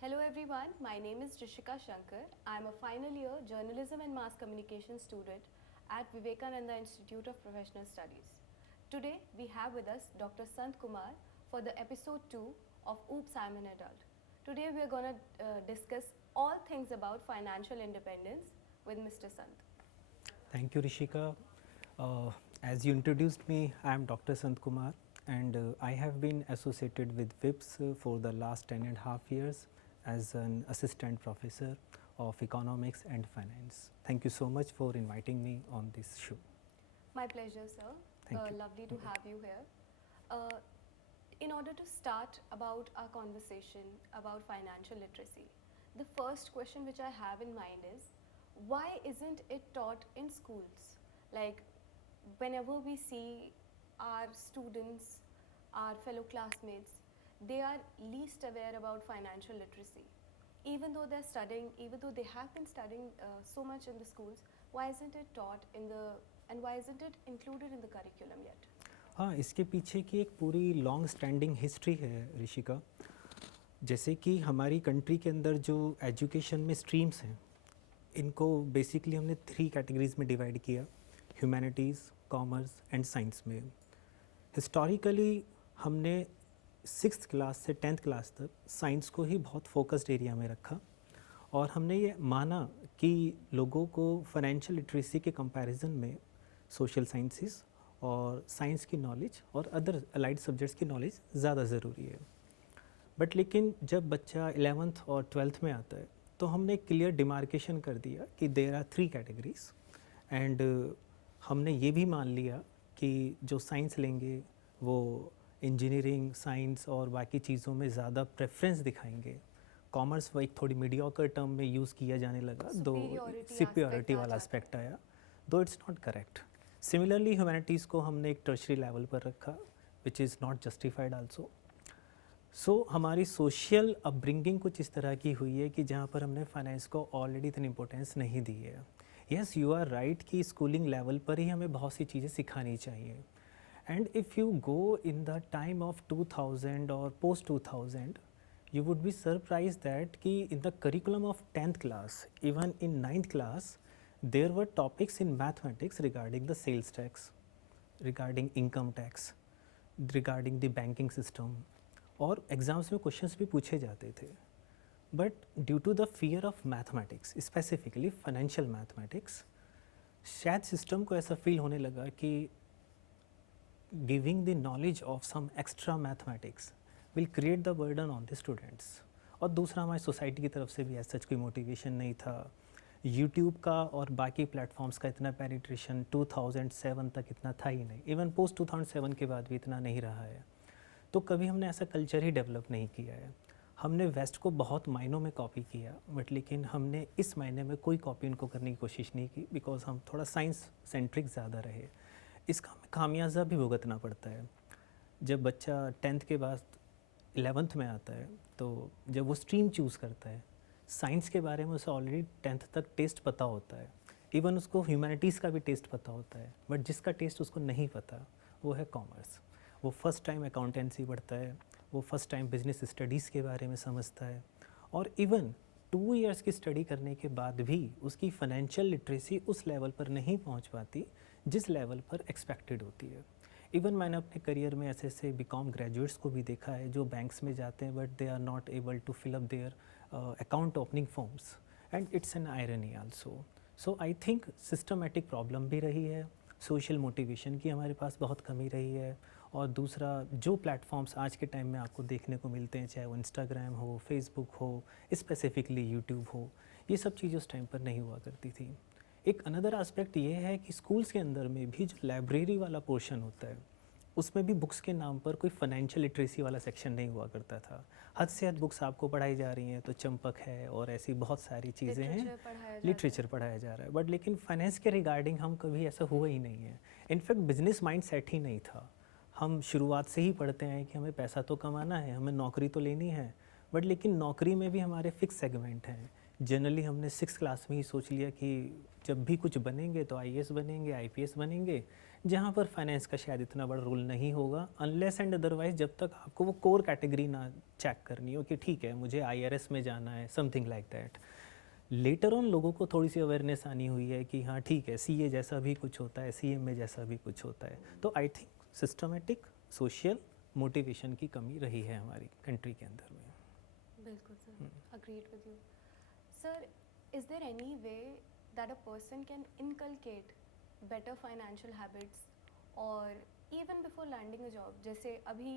Hello everyone, my name is Rishika Shankar. I am a final year journalism and mass communication student at Vivekananda Institute of Professional Studies. Today we have with us Dr. Sant Kumar for the episode 2 of Oops, I'm an Adult. Today we are going to discuss all things about financial independence with Mr. Sant. Thank you, Rishika. As you introduced me, I am Dr. Sant Kumar and I have been associated with WIPS for the last 10.5 years as an assistant professor of economics and finance. Thank you so much for inviting me on this show. My pleasure, sir. Thank you. Lovely to have you here. In order to start about our conversation about financial literacy, the first question which I have in mind is, why isn't it taught in schools? Like, whenever we see our students, our fellow classmates, they are least aware about financial literacy. Even though they're studying, even though they have been studying so much in the schools, why isn't it taught in the, and why isn't it included in the curriculum yet? हाँ, इसके पीछे की एक पूरी long standing history है ऋषिका. जैसे कि हमारी कंट्री के अंदर जो एजुकेशन में स्ट्रीम्स हैं, इनको बेसिकली हमने 3 कैटेगरीज में डिवाइड किया, ह्यूमैनिटीज़, कॉमर्स एंड साइंस में. हिस्टोरिकली हमने 6th क्लास से 10th क्लास तक साइंस को ही बहुत फोकस्ड एरिया में रखा और हमने ये माना कि लोगों को फाइनेंशियल लिटरेसी के कंपैरिजन में सोशल साइंसेस और साइंस की नॉलेज और अदर अलाइड सब्जेक्ट्स की नॉलेज ज़्यादा ज़रूरी है. बट लेकिन जब बच्चा 11th और 12th में आता है तो हमने क्लियर डिमार्केशन कर दिया कि देयर आर 3 कैटेगरीज एंड हमने ये भी मान लिया कि जो साइंस लेंगे वो इंजीनियरिंग, साइंस और बाकी चीज़ों में ज़्यादा प्रेफरेंस दिखाएंगे. कॉमर्स वो एक थोड़ी मीडियोकर टर्म में यूज़ किया जाने लगा, दो सुपीरियरिटी वाला एस्पेक्ट आया, though it's not correct. Similarly humanities को हमने एक टर्शरी लेवल पर रखा which is not justified also. So हमारी सोशल अपब्रिंगिंग कुछ इस तरह की हुई है कि जहाँ पर हमने फाइनेंस को ऑलरेडी इतनी इंपॉर्टेंस नहीं दी है. येस, यू आर राइट कि स्कूलिंग लेवल पर ही हमें बहुत सी चीज़ें सिखानी चाहिए. And if you go in the time of 2000 or post 2000, you would be surprised that ki in the curriculum of 10th class, even in 9th class, there were topics in mathematics regarding the sales tax, regarding income tax, regarding the banking system, और exams में questions भी पूछे जाते थे. But due to the fear of mathematics, specifically financial mathematics, शायद system को ऐसा feel होने लगा कि giving the knowledge of some extra mathematics will create the burden on the students. और दूसरा हमारी सोसाइटी की तरफ से भी ऐसा कोई मोटिवेशन नहीं था. यूट्यूब का और बाकी प्लेटफॉर्म्स का इतना पेनिट्रेशन 2007 तक इतना था ही नहीं. इवन पोस्ट 2007 के बाद भी इतना नहीं रहा है. तो कभी हमने ऐसा कल्चर ही डेवलप नहीं किया है. हमने वेस्ट को बहुत मायनों में कॉपी किया, बट लेकिन हमने इस मायने में कोई कॉपी उनको करने की कोशिश नहीं की, बिकॉज हम थोड़ा साइंस सेंट्रिक ज़्यादा रहे. इसका हमें खामियाजा भी भुगतना पड़ता है. जब बच्चा 10th के बाद 11th में आता है तो जब वो स्ट्रीम चूज़ करता है, साइंस के बारे में उसे ऑलरेडी 10th तक टेस्ट पता होता है, इवन उसको ह्यूमैनिटीज़ का भी टेस्ट पता होता है. बट जिसका टेस्ट उसको नहीं पता वो है कॉमर्स. वो फर्स्ट टाइम अकाउंटेंसी पढ़ता है, वो फर्स्ट टाइम बिजनेस स्टडीज़ के बारे में समझता है, और इवन 2 years की स्टडी करने के बाद भी उसकी फाइनेंशियल लिटरेसी उस लेवल पर नहीं पहुंच पाती जिस लेवल पर एक्सपेक्टेड होती है. इवन मैंने अपने करियर में ऐसे ऐसे बीकॉम ग्रेजुएट्स को भी देखा है जो बैंक्स में जाते हैं but they are not able to fill up their account opening forms, and it's an irony also. So I think systematic problem भी रही है, सोशल मोटिवेशन की हमारे पास बहुत कमी रही है, और दूसरा जो प्लेटफॉर्म्स आज के टाइम में आपको देखने को मिलते हैं, चाहे वो इंस्टाग्राम हो, फेसबुक हो, स्पेसिफिकली यूट्यूब हो, ये सब चीज़ें उस टाइम पर नहीं हुआ करती थी. एक अनदर एस्पेक्ट ये है कि स्कूल्स के अंदर में भी जो लाइब्रेरी वाला पोर्शन होता है उसमें भी बुक्स के नाम पर कोई फाइनेंशियल लिटरेसी वाला सेक्शन नहीं हुआ करता था. हद से हद बुक्स आपको पढ़ाई जा रही हैं, तो चंपक है और ऐसी बहुत सारी चीज़ें हैं, लिटरेचर पढ़ाया जा रहा है. बट लेकिन फाइनेंस के रिगार्डिंग हम कभी ऐसा हुआ ही नहीं है. इनफैक्ट बिजनेस माइंड सेट ही नहीं था. हम शुरुआत से ही पढ़ते हैं कि हमें पैसा तो कमाना है, हमें नौकरी तो लेनी है, बट लेकिन नौकरी में भी हमारे फिक्स सेगमेंट हैं. जनरली हमने 6th क्लास में ही सोच लिया कि जब भी कुछ बनेंगे तो IAS बनेंगे, IPS बनेंगे, जहाँ पर फाइनेंस का शायद इतना बड़ा रोल नहीं होगा, अनलेस एंड अदरवाइज जब तक आपको वो कोर कैटेगरी ना चेक करनी हो कि ठीक है मुझे आईआरएस में जाना है, something like that. Later on लोगों को थोड़ी सी अवेयरनेस आनी हुई है कि हाँ ठीक है, सीए जैसा भी कुछ होता है, सीएमए जैसा भी कुछ होता है। तो आई थिंक सिस्टमेटिक सोशल मोटिवेशन की कमी रही है हमारी कंट्री के अंदर में। बिल्कुल sir, agreed with you. Sir, is there any way that a person can inculcate better financial habits or even before landing a job? जैसे अभी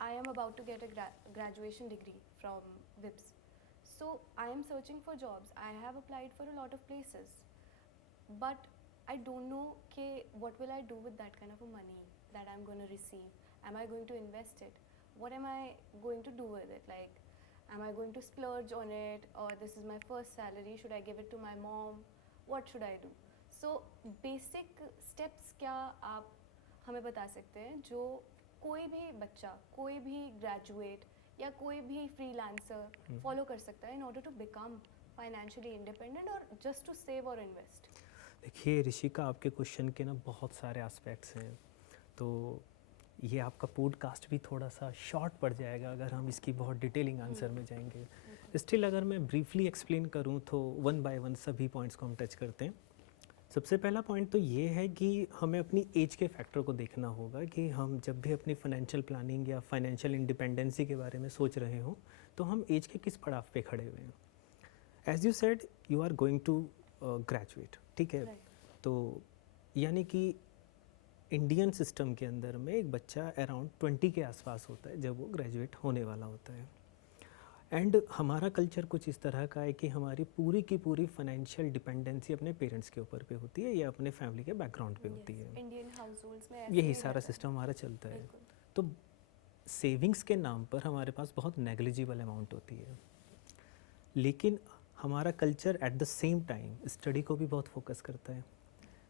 I am about to get a graduation degree from WIPS. So I am searching for jobs. I have applied for a lot of places, but I don't know कि what will I do with that kind of a money that I'm going to receive. Am I going to invest it? What am I going to do with it? Like, am I going to splurge on it, or this is my first salary, should I give it to my mom? What should I do? So basic steps क्या आप हमें बता सकते हैं जो कोई भी बच्चा, कोई भी ग्रेजुएट या कोई भी फ्रीलांसर फॉलो कर सकता है in order to become financially independent or just to save or invest? देखिए ऋषिका, आपके क्वेश्चन के ना बहुत सारे एस्पेक्ट्स हैं, तो ये आपका पॉडकास्ट भी थोड़ा सा शॉर्ट पड़ जाएगा अगर हम इसकी बहुत डिटेलिंग आंसर में जाएंगे। स्टिल अगर मैं ब्रीफली एक्सप्लेन करूँ तो वन बाय वन सभी पॉइंट्स को हम टच करते हैं। सबसे पहला पॉइंट तो ये है कि हमें अपनी एज के फैक्टर को देखना होगा कि हम जब भी अपनी फाइनेंशियल प्लानिंग या फाइनेंशियल इंडिपेंडेंसी के बारे में सोच रहे हों तो हम एज के किस पड़ाव पे खड़े हुए हैं। As you said you are going to graduate, ठीक है। तो यानी कि इंडियन सिस्टम के अंदर में एक बच्चा अराउंड 20 के आसपास होता है जब वो ग्रेजुएट होने वाला होता है। एंड हमारा कल्चर कुछ इस तरह का है कि हमारी पूरी की पूरी फाइनेंशियल डिपेंडेंसी अपने पेरेंट्स के ऊपर पे होती है या अपने फैमिली के बैकग्राउंड पे होती है। इंडियन हाउसहोल्ड्स में ऐसे यही ही सारा रहता है। सिस्टम हमारा चलता है। बिल्कुल। तो सेविंग्स के नाम पर हमारे पास बहुत नेग्लिजिबल अमाउंट होती है, लेकिन हमारा culture at the same time study को भी बहुत फोकस करता है।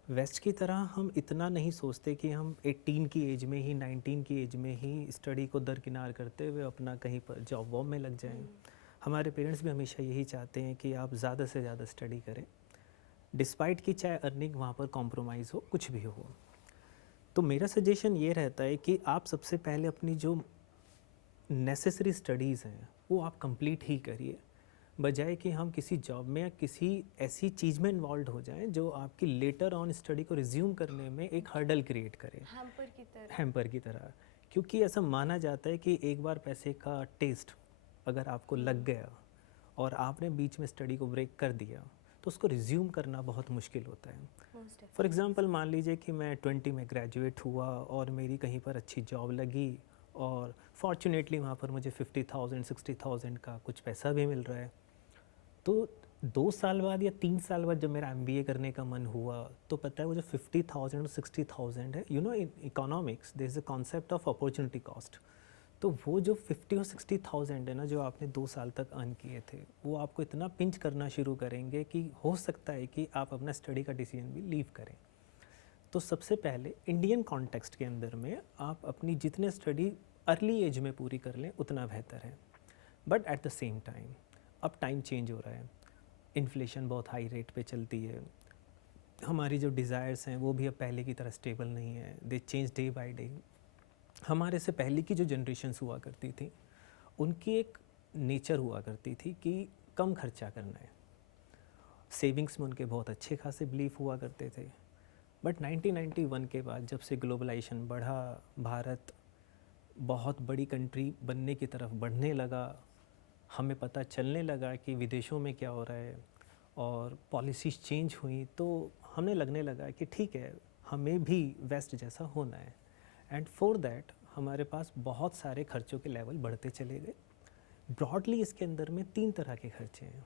वेस्ट की तरह हम इतना नहीं सोचते कि हम 18 की एज में ही, 19 की एज में ही स्टडी को दरकिनार करते हुए अपना कहीं पर जॉब वॉब में लग जाएं। हमारे पेरेंट्स भी हमेशा यही चाहते हैं कि आप ज़्यादा से ज़्यादा स्टडी करें, डिस्पाइट कि चाहे अर्निंग वहाँ पर कॉम्प्रोमाइज़ हो, कुछ भी हो। तो मेरा सजेशन ये रहता है कि आप सबसे पहले अपनी जो नेसेसरी स्टडीज़ हैं वो आप कंप्लीट ही करिए, बजाय कि हम किसी जॉब में या किसी ऐसी चीज़ में इन्वॉल्व हो जाएं जो आपकी लेटर ऑन स्टडी को रिज्यूम करने में एक हर्डल क्रिएट करे, हैम्पर की तरह। क्योंकि ऐसा माना जाता है कि एक बार पैसे का टेस्ट अगर आपको लग गया और आपने बीच में स्टडी को ब्रेक कर दिया तो उसको रिज्यूम करना बहुत मुश्किल होता है। फॉर एग्ज़ाम्पल मान लीजिए कि मैं 20 में ग्रेजुएट हुआ और मेरी कहीं पर अच्छी जॉब लगी और फॉर्चुनेटली वहाँ पर मुझे 50,000 60,000 का कुछ पैसा भी मिल रहा है। तो 2 साल बाद या 3 साल बाद जब मेरा MBA करने का मन हुआ तो पता है वो जो 50,000 और 60,000 है, you know in economics there is a concept of opportunity cost. तो वो जो 50 और 60,000 है ना जो आपने 2 साल तक अर्न किए थे, वो आपको इतना पिंच करना शुरू करेंगे कि हो सकता है कि आप अपना स्टडी का डिसीजन भी लीव करें। तो सबसे पहले इंडियन कॉन्टेक्स्ट के अंदर में आप अपनी जितने स्टडी अर्ली एज में पूरी कर लें उतना बेहतर है। But at the same time अब टाइम चेंज हो रहा है, इन्फ्लेशन बहुत हाई रेट पे चलती है, हमारी जो डिज़ायर्स हैं वो भी अब पहले की तरह स्टेबल नहीं है, दे चेंज डे बाय डे। हमारे से पहले की जो जनरेशन्स हुआ करती थी उनकी एक नेचर हुआ करती थी कि कम खर्चा करना है, सेविंग्स में उनके बहुत अच्छे खासे बिलीफ हुआ करते थे। बट 1991 के बाद जब से ग्लोबलाइजेशन बढ़ा, भारत बहुत बड़ी कंट्री बनने की तरफ बढ़ने लगा, हमें पता चलने लगा कि विदेशों में क्या हो रहा है और पॉलिसीज़ चेंज हुई, तो हमें लगने लगा कि ठीक है हमें भी वेस्ट जैसा होना है। एंड फॉर दैट हमारे पास बहुत सारे खर्चों के लेवल बढ़ते चले गए। ब्रॉडली इसके अंदर में 3 तरह के खर्चे हैं।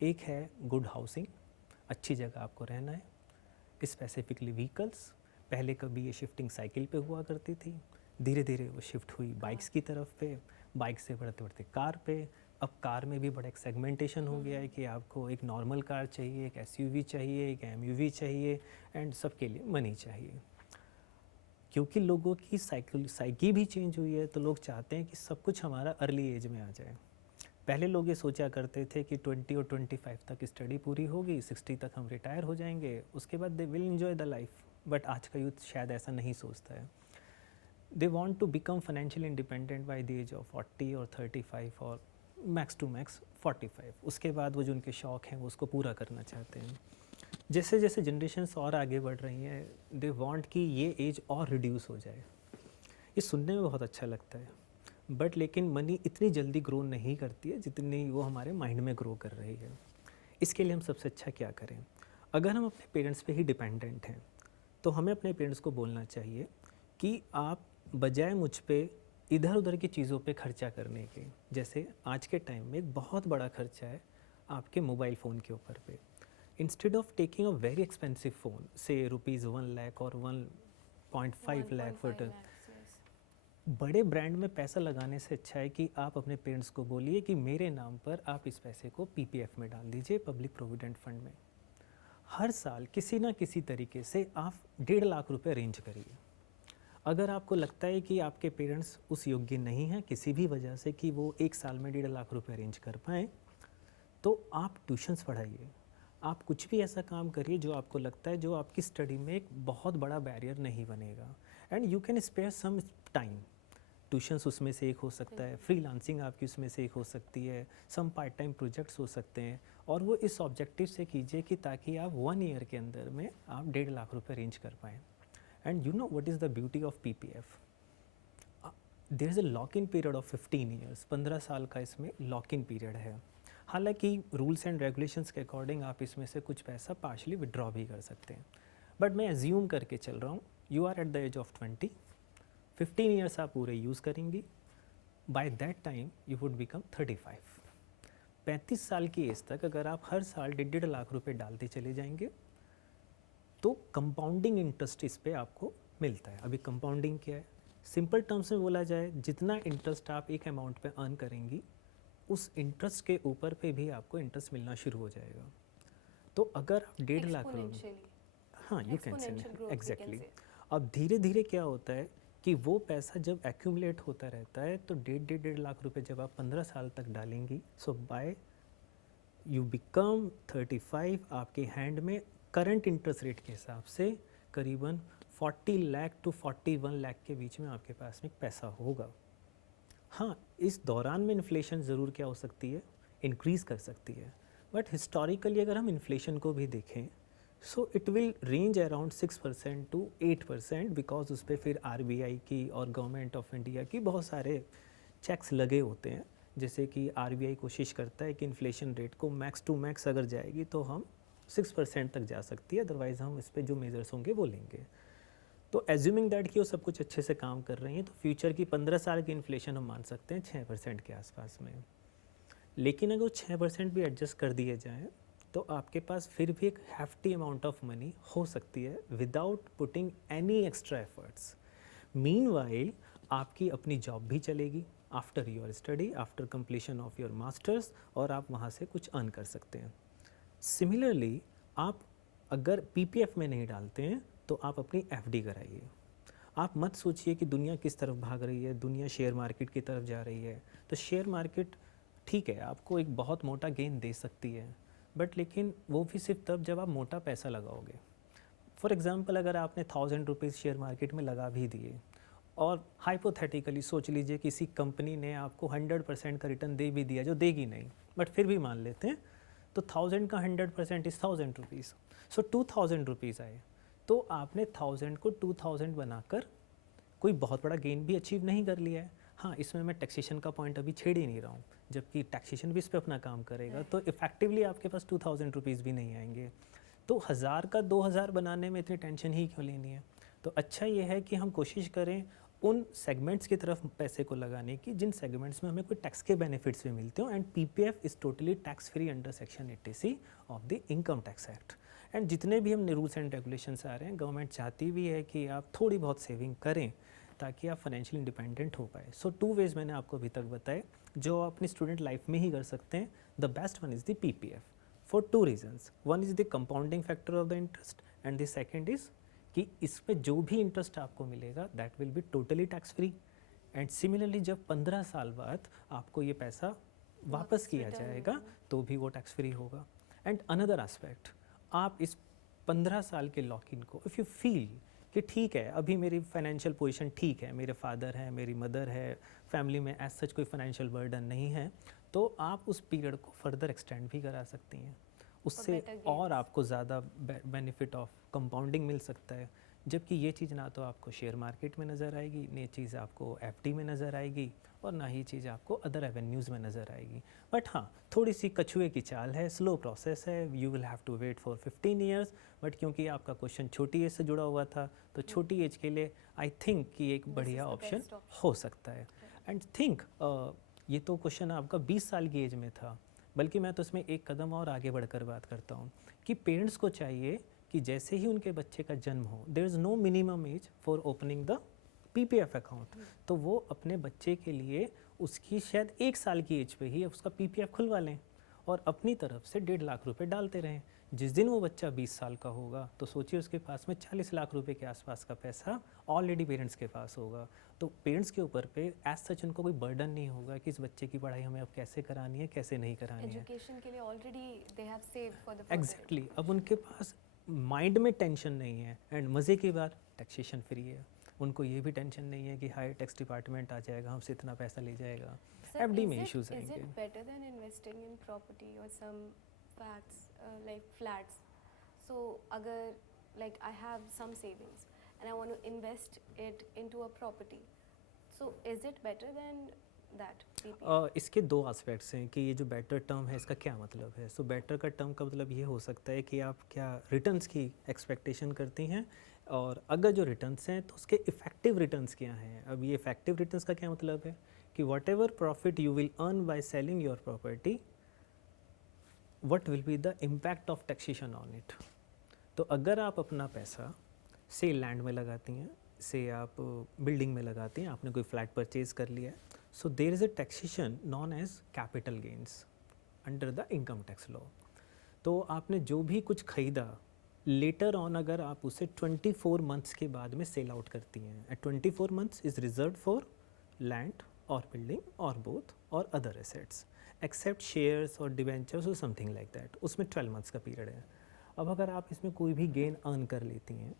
एक है गुड हाउसिंग, अच्छी जगह आपको रहना है, स्पेसिफिकली व्हीकल्स। पहले कभी ये शिफ्टिंग साइकिल पे हुआ करती थी, धीरे धीरे वो शिफ्ट हुई बाइक्स की तरफ पे, बाइक से बढ़ते बढ़ते कार पे। अब कार में भी बड़ा एक सेगमेंटेशन हो गया है कि आपको एक नॉर्मल कार चाहिए, एक SUV चाहिए, एक MUV चाहिए, एंड सबके लिए मनी चाहिए। क्योंकि लोगों की साइकी भी चेंज हुई है तो लोग चाहते हैं कि सब कुछ हमारा अर्ली एज में आ जाए। पहले लोग ये सोचा करते थे कि 20 और 25 तक स्टडी पूरी होगी, 60 तक हम रिटायर हो जाएंगे, उसके बाद they will enjoy the life. But आज का यूथ शायद ऐसा नहीं सोचता है. They want to become financially independent by the age of 40 और 35 और मैक्स टू मैक्स 45. उसके बाद वो जो उनके शौक़ हैं वो उसको पूरा करना चाहते हैं. जैसे जैसे जनरेशन्स और आगे बढ़ रही हैं, दे वांट कि ये एज और रिड्यूस हो जाए. ये सुनने में बहुत अच्छा लगता है, बट लेकिन मनी इतनी जल्दी ग्रो नहीं करती है जितनी वो हमारे माइंड में ग्रो कर रही है. इसके लिए हम सबसे अच्छा क्या करें? अगर हम अपने पेरेंट्स पे ही डिपेंडेंट हैं तो हमें अपने पेरेंट्स को बोलना चाहिए कि आप बजाय मुझ पे इधर उधर की चीज़ों पे खर्चा करने के, जैसे आज के टाइम में एक बहुत बड़ा खर्चा है आपके मोबाइल फ़ोन के ऊपर पे. Instead of taking a very expensive phone से ₹1 लाख और 1.5 लाख फॉर, बड़े ब्रांड में पैसा लगाने से अच्छा है कि आप अपने पेरेंट्स को बोलिए कि मेरे नाम पर आप इस पैसे को पीपीएफ में डाल दीजिए, पब्लिक प्रोविडेंट फंड में. हर साल किसी ना किसी तरीके से आप 1.5 लाख रुपए अरेंज करिए. अगर आपको लगता है कि आपके पेरेंट्स उस योग्य नहीं हैं किसी भी वजह से कि वो एक साल में 1.5 लाख रुपए अरेंज कर पाएँ, तो आप ट्यूशन्स पढ़ाइए. आप कुछ भी ऐसा काम करिए जो आपको लगता है जो आपकी स्टडी में एक बहुत बड़ा बैरियर नहीं बनेगा. And you can spare some time. Tuitions उसमें से एक हो सकता है, फ्रीलांसिंग आपकी उसमें से एक हो सकती है, सम पार्ट टाइम प्रोजेक्ट्स हो सकते हैं. और वो इस ऑब्जेक्टिव से कीजिए कि ताकि आप 1 ईयर के अंदर में आप 1.5 लाख रुपए अरेंज कर पाएँ. And you know what is the beauty of PPF? There is a lock in period of 15 years. 15 साल का इसमें लॉक इन पीरियड है. हालांकि रूल्स एंड रेगुलेशंस के अकॉर्डिंग आप इसमें से कुछ पैसा पार्शली विड्रॉ भी कर सकते हैं. बट मैं एज्यूम करके चल रहा हूँ, you are at the age of 20, 15 years आप पूरे यूज़ करेंगी. By that time you would become 35. 35 साल की एज तक अगर आप हर साल 1.5 लाख रुपए डालते चले जाएंगे तो कंपाउंडिंग इंटरेस्ट इस पे आपको मिलता है. अभी कंपाउंडिंग क्या है? सिंपल टर्म्स में बोला जाए, जितना इंटरेस्ट आप एक अमाउंट पे अर्न करेंगी उस इंटरेस्ट के ऊपर पे भी आपको इंटरेस्ट मिलना शुरू हो जाएगा. तो अगर आप 1.5 लाख रुपए, हाँ यू कैन से एग्जैक्टली. अब धीरे धीरे क्या होता है कि वो पैसा जब एक्यूमुलेट होता रहता है तो 1.5 लाख रुपए जब आप 15 साल तक डालेंगी, सो बाय यू बिकम 35, आपके हैंड में करंट इंटरेस्ट रेट के हिसाब से करीबन 40 लाख टू 41 लाख के बीच में आपके पास में पैसा होगा. हाँ, इस दौरान में इन्फ्लेशन ज़रूर क्या हो सकती है, इंक्रीज़ कर सकती है. बट हिस्टोरिकली अगर हम इन्फ्लेशन को भी देखें so it will range around 6% to 8%, because उस पर फिर आरबीआई की और गवर्नमेंट ऑफ इंडिया की बहुत सारे चेक्स लगे होते हैं. जैसे कि आरबीआई कोशिश करता है कि इन्फ्लेशन रेट को मैक्स टू मैक्स अगर जाएगी तो हम 6% तक जा सकती है, अदरवाइज़ हम इस पर जो मेजर्स होंगे वो लेंगे. तो एज्यूमिंग दैट कि वो सब कुछ अच्छे से काम कर रही हैं तो फ्यूचर की 15 साल की इन्फ्लेशन हम मान सकते हैं 6% के आसपास में. लेकिन अगर वो 6% भी एडजस्ट कर दिए जाएँ तो आपके पास फिर भी एक हैफ्टी अमाउंट ऑफ मनी हो सकती है without putting any extra efforts. Meanwhile आपकी अपनी जॉब भी चलेगी after your study, after completion of your masters, और आप वहाँ से कुछ अर्न कर सकते हैं. सिमिलरली आप अगर पीपीएफ में नहीं डालते हैं तो आप अपनी एफडी कराइए. आप मत सोचिए कि दुनिया किस तरफ भाग रही है, दुनिया शेयर मार्केट की तरफ जा रही है. तो शेयर मार्केट ठीक है आपको एक बहुत मोटा गेन दे सकती है, बट लेकिन वो भी सिर्फ तब जब आप मोटा पैसा लगाओगे. फॉर एग्ज़ाम्पल अगर आपने 1000 रुपीज़ शेयर मार्केट में लगा भी दिए और हाइपोथेटिकली सोच लीजिए किसी कंपनी ने आपको 100% का रिटर्न दे भी दिया, जो देगी नहीं बट फिर भी मान लेते हैं, तो 1000 का 100% इज़ 1000 रुपीज़. सो 2000 रुपीज़ आए तो आपने 1000 को 2000 बनाकर कोई बहुत बड़ा गेन भी अचीव नहीं कर लिया है. हाँ, इसमें मैं टैक्सेशन का पॉइंट अभी छेड़ ही नहीं रहा हूँ, जबकि टैक्सेशन भी इस पर अपना काम करेगा. तो इफेक्टिवली आपके पास 2000 रुपीज़ भी नहीं आएंगे. तो 1000 का 2000 बनाने में इतनी टेंशन ही क्यों लेनी है? तो अच्छा ये है कि हम कोशिश करें उन सेगमेंट्स की तरफ पैसे को लगाने की जिन सेगमेंट्स में हमें कोई टैक्स के बेनिफिट्स भी मिलते हो. And PPF is totally tax free under section 80C of the income tax act. And जितने भी हम रूल्स एंड रेगुलेशंस आ रहे हैं, गवर्नमेंट चाहती भी है कि आप थोड़ी बहुत सेविंग करें ताकि आप फाइनेंशियली इंडिपेंडेंट हो पाए. सो 2 वेज़ मैंने आपको अभी तक बताए जो आप अपनी स्टूडेंट लाइफ में ही कर सकते हैं. The best one is the PPF for 2 reasons. One is the compounding factor of the interest and the second is कि इसमें जो भी इंटरेस्ट आपको मिलेगा that will be totally tax free. And similarly जब 15 साल बाद आपको ये पैसा वापस किया जाएगा तो भी वो टैक्स फ्री होगा. एंड अनदर एस्पेक्ट, आप इस 15 साल के लॉक इन को इफ़ यू फील कि ठीक है अभी मेरी फाइनेंशियल पोजीशन ठीक है, मेरे फादर हैं, मेरी मदर है, फैमिली में एज सच कोई फाइनेंशियल बर्डन नहीं है, तो आप उस पीरियड को फर्दर एक्सटेंड भी करा सकती हैं। उससे better और gains. आपको ज़्यादा बेनिफिट ऑफ कंपाउंडिंग मिल सकता है। जबकि ये चीज़ ना तो आपको शेयर मार्केट में नज़र आएगी, ना चीज़ आपको एफडी में नज़र आएगी, और ना ही चीज़ आपको अदर एवेन्यूज़ में नज़र आएगी। बट हाँ, थोड़ी सी कछुए की चाल है, स्लो प्रोसेस है, you will have to wait for 15 years. But क्योंकि आपका क्वेश्चन छोटी एज से जुड़ा हुआ था, तो छोटी एज के लिए आई थिंक कि एक This बढ़िया is the option best option. हो सकता है। Right. एंड थिंक ये तो क्वेश्चन आपका 20 साल की एज में था, बल्कि मैं तो इसमें एक कदम और आगे बढ़कर बात करता हूँ कि पेरेंट्स को चाहिए कि जैसे ही उनके बच्चे का जन्म हो, there is no minimum age for opening the PPF account, तो वो अपने बच्चे के लिए उसकी शायद 1 साल की एज पे ही उसका पीपीएफ खुलवा लें और अपनी तरफ से 1.5 लाख रुपए डालते रहें। जिस दिन वो बच्चा 20 साल का होगा तो सोचिए उसके पास में 40 लाख रुपए के आसपास का पैसा ऑलरेडी पेरेंट्स के पास होगा। तो पेरेंट्स के ऊपर पे एज सच उनको कोई बर्डन नहीं होगा कि इस बच्चे की पढ़ाई हमें अब कैसे करानी है, कैसे नहीं करानी है। एजुकेशन के लिए already they have saved for the exactly, अब उनके पास माइंड में टेंशन नहीं है। एंड मज़े की बात, टैक्सेशन फ्री है, उनको ये भी टेंशन नहीं है कि हाई टैक्स डिपार्टमेंट आ जाएगा, हमसे इतना पैसा ले जाएगा। एफडी में इश्यूज Is आएंगे। it better than investing in property or some flats, like flats? So, agar like I have some savings and I want to invest it into a property, so is it better than that PPF? इसके दो aspects हैं कि ये जो better term है इसका क्या मतलब है। सो बेटर का टर्म का मतलब ये हो सकता है कि आप क्या रिटर्न्स की एक्सपेक्टेशन करती हैं, और अगर जो रिटर्न्स हैं तो उसके इफ़ेक्टिव रिटर्न्स क्या हैं। अब ये इफ़ेक्टिव रिटर्न्स का क्या मतलब है कि what ever profit you will earn by selling your property, what will be the impact of taxation on it. तो अगर आप अपना पैसा से लैंड में लगाती हैं, से आप बिल्डिंग में लगाती हैं, आपने कोई फ्लैट परचेज कर लिया है, so there is a taxation known as capital gains under the income tax law. तो आपने जो भी कुछ खरीदा लेटर ऑन, अगर आप उसे 24 मंथ्स के बाद में सेल आउट करती हैं, at 24 months is reserve for land और बिल्डिंग और बोथ और अदर एसेट्स एक्सेप्ट शेयर्स और डिवेंचर्स और समथिंग लाइक दैट, उसमें 12 मंथ्स का पीरियड है। अब अगर आप इसमें कोई भी गेन अर्न कर लेती हैं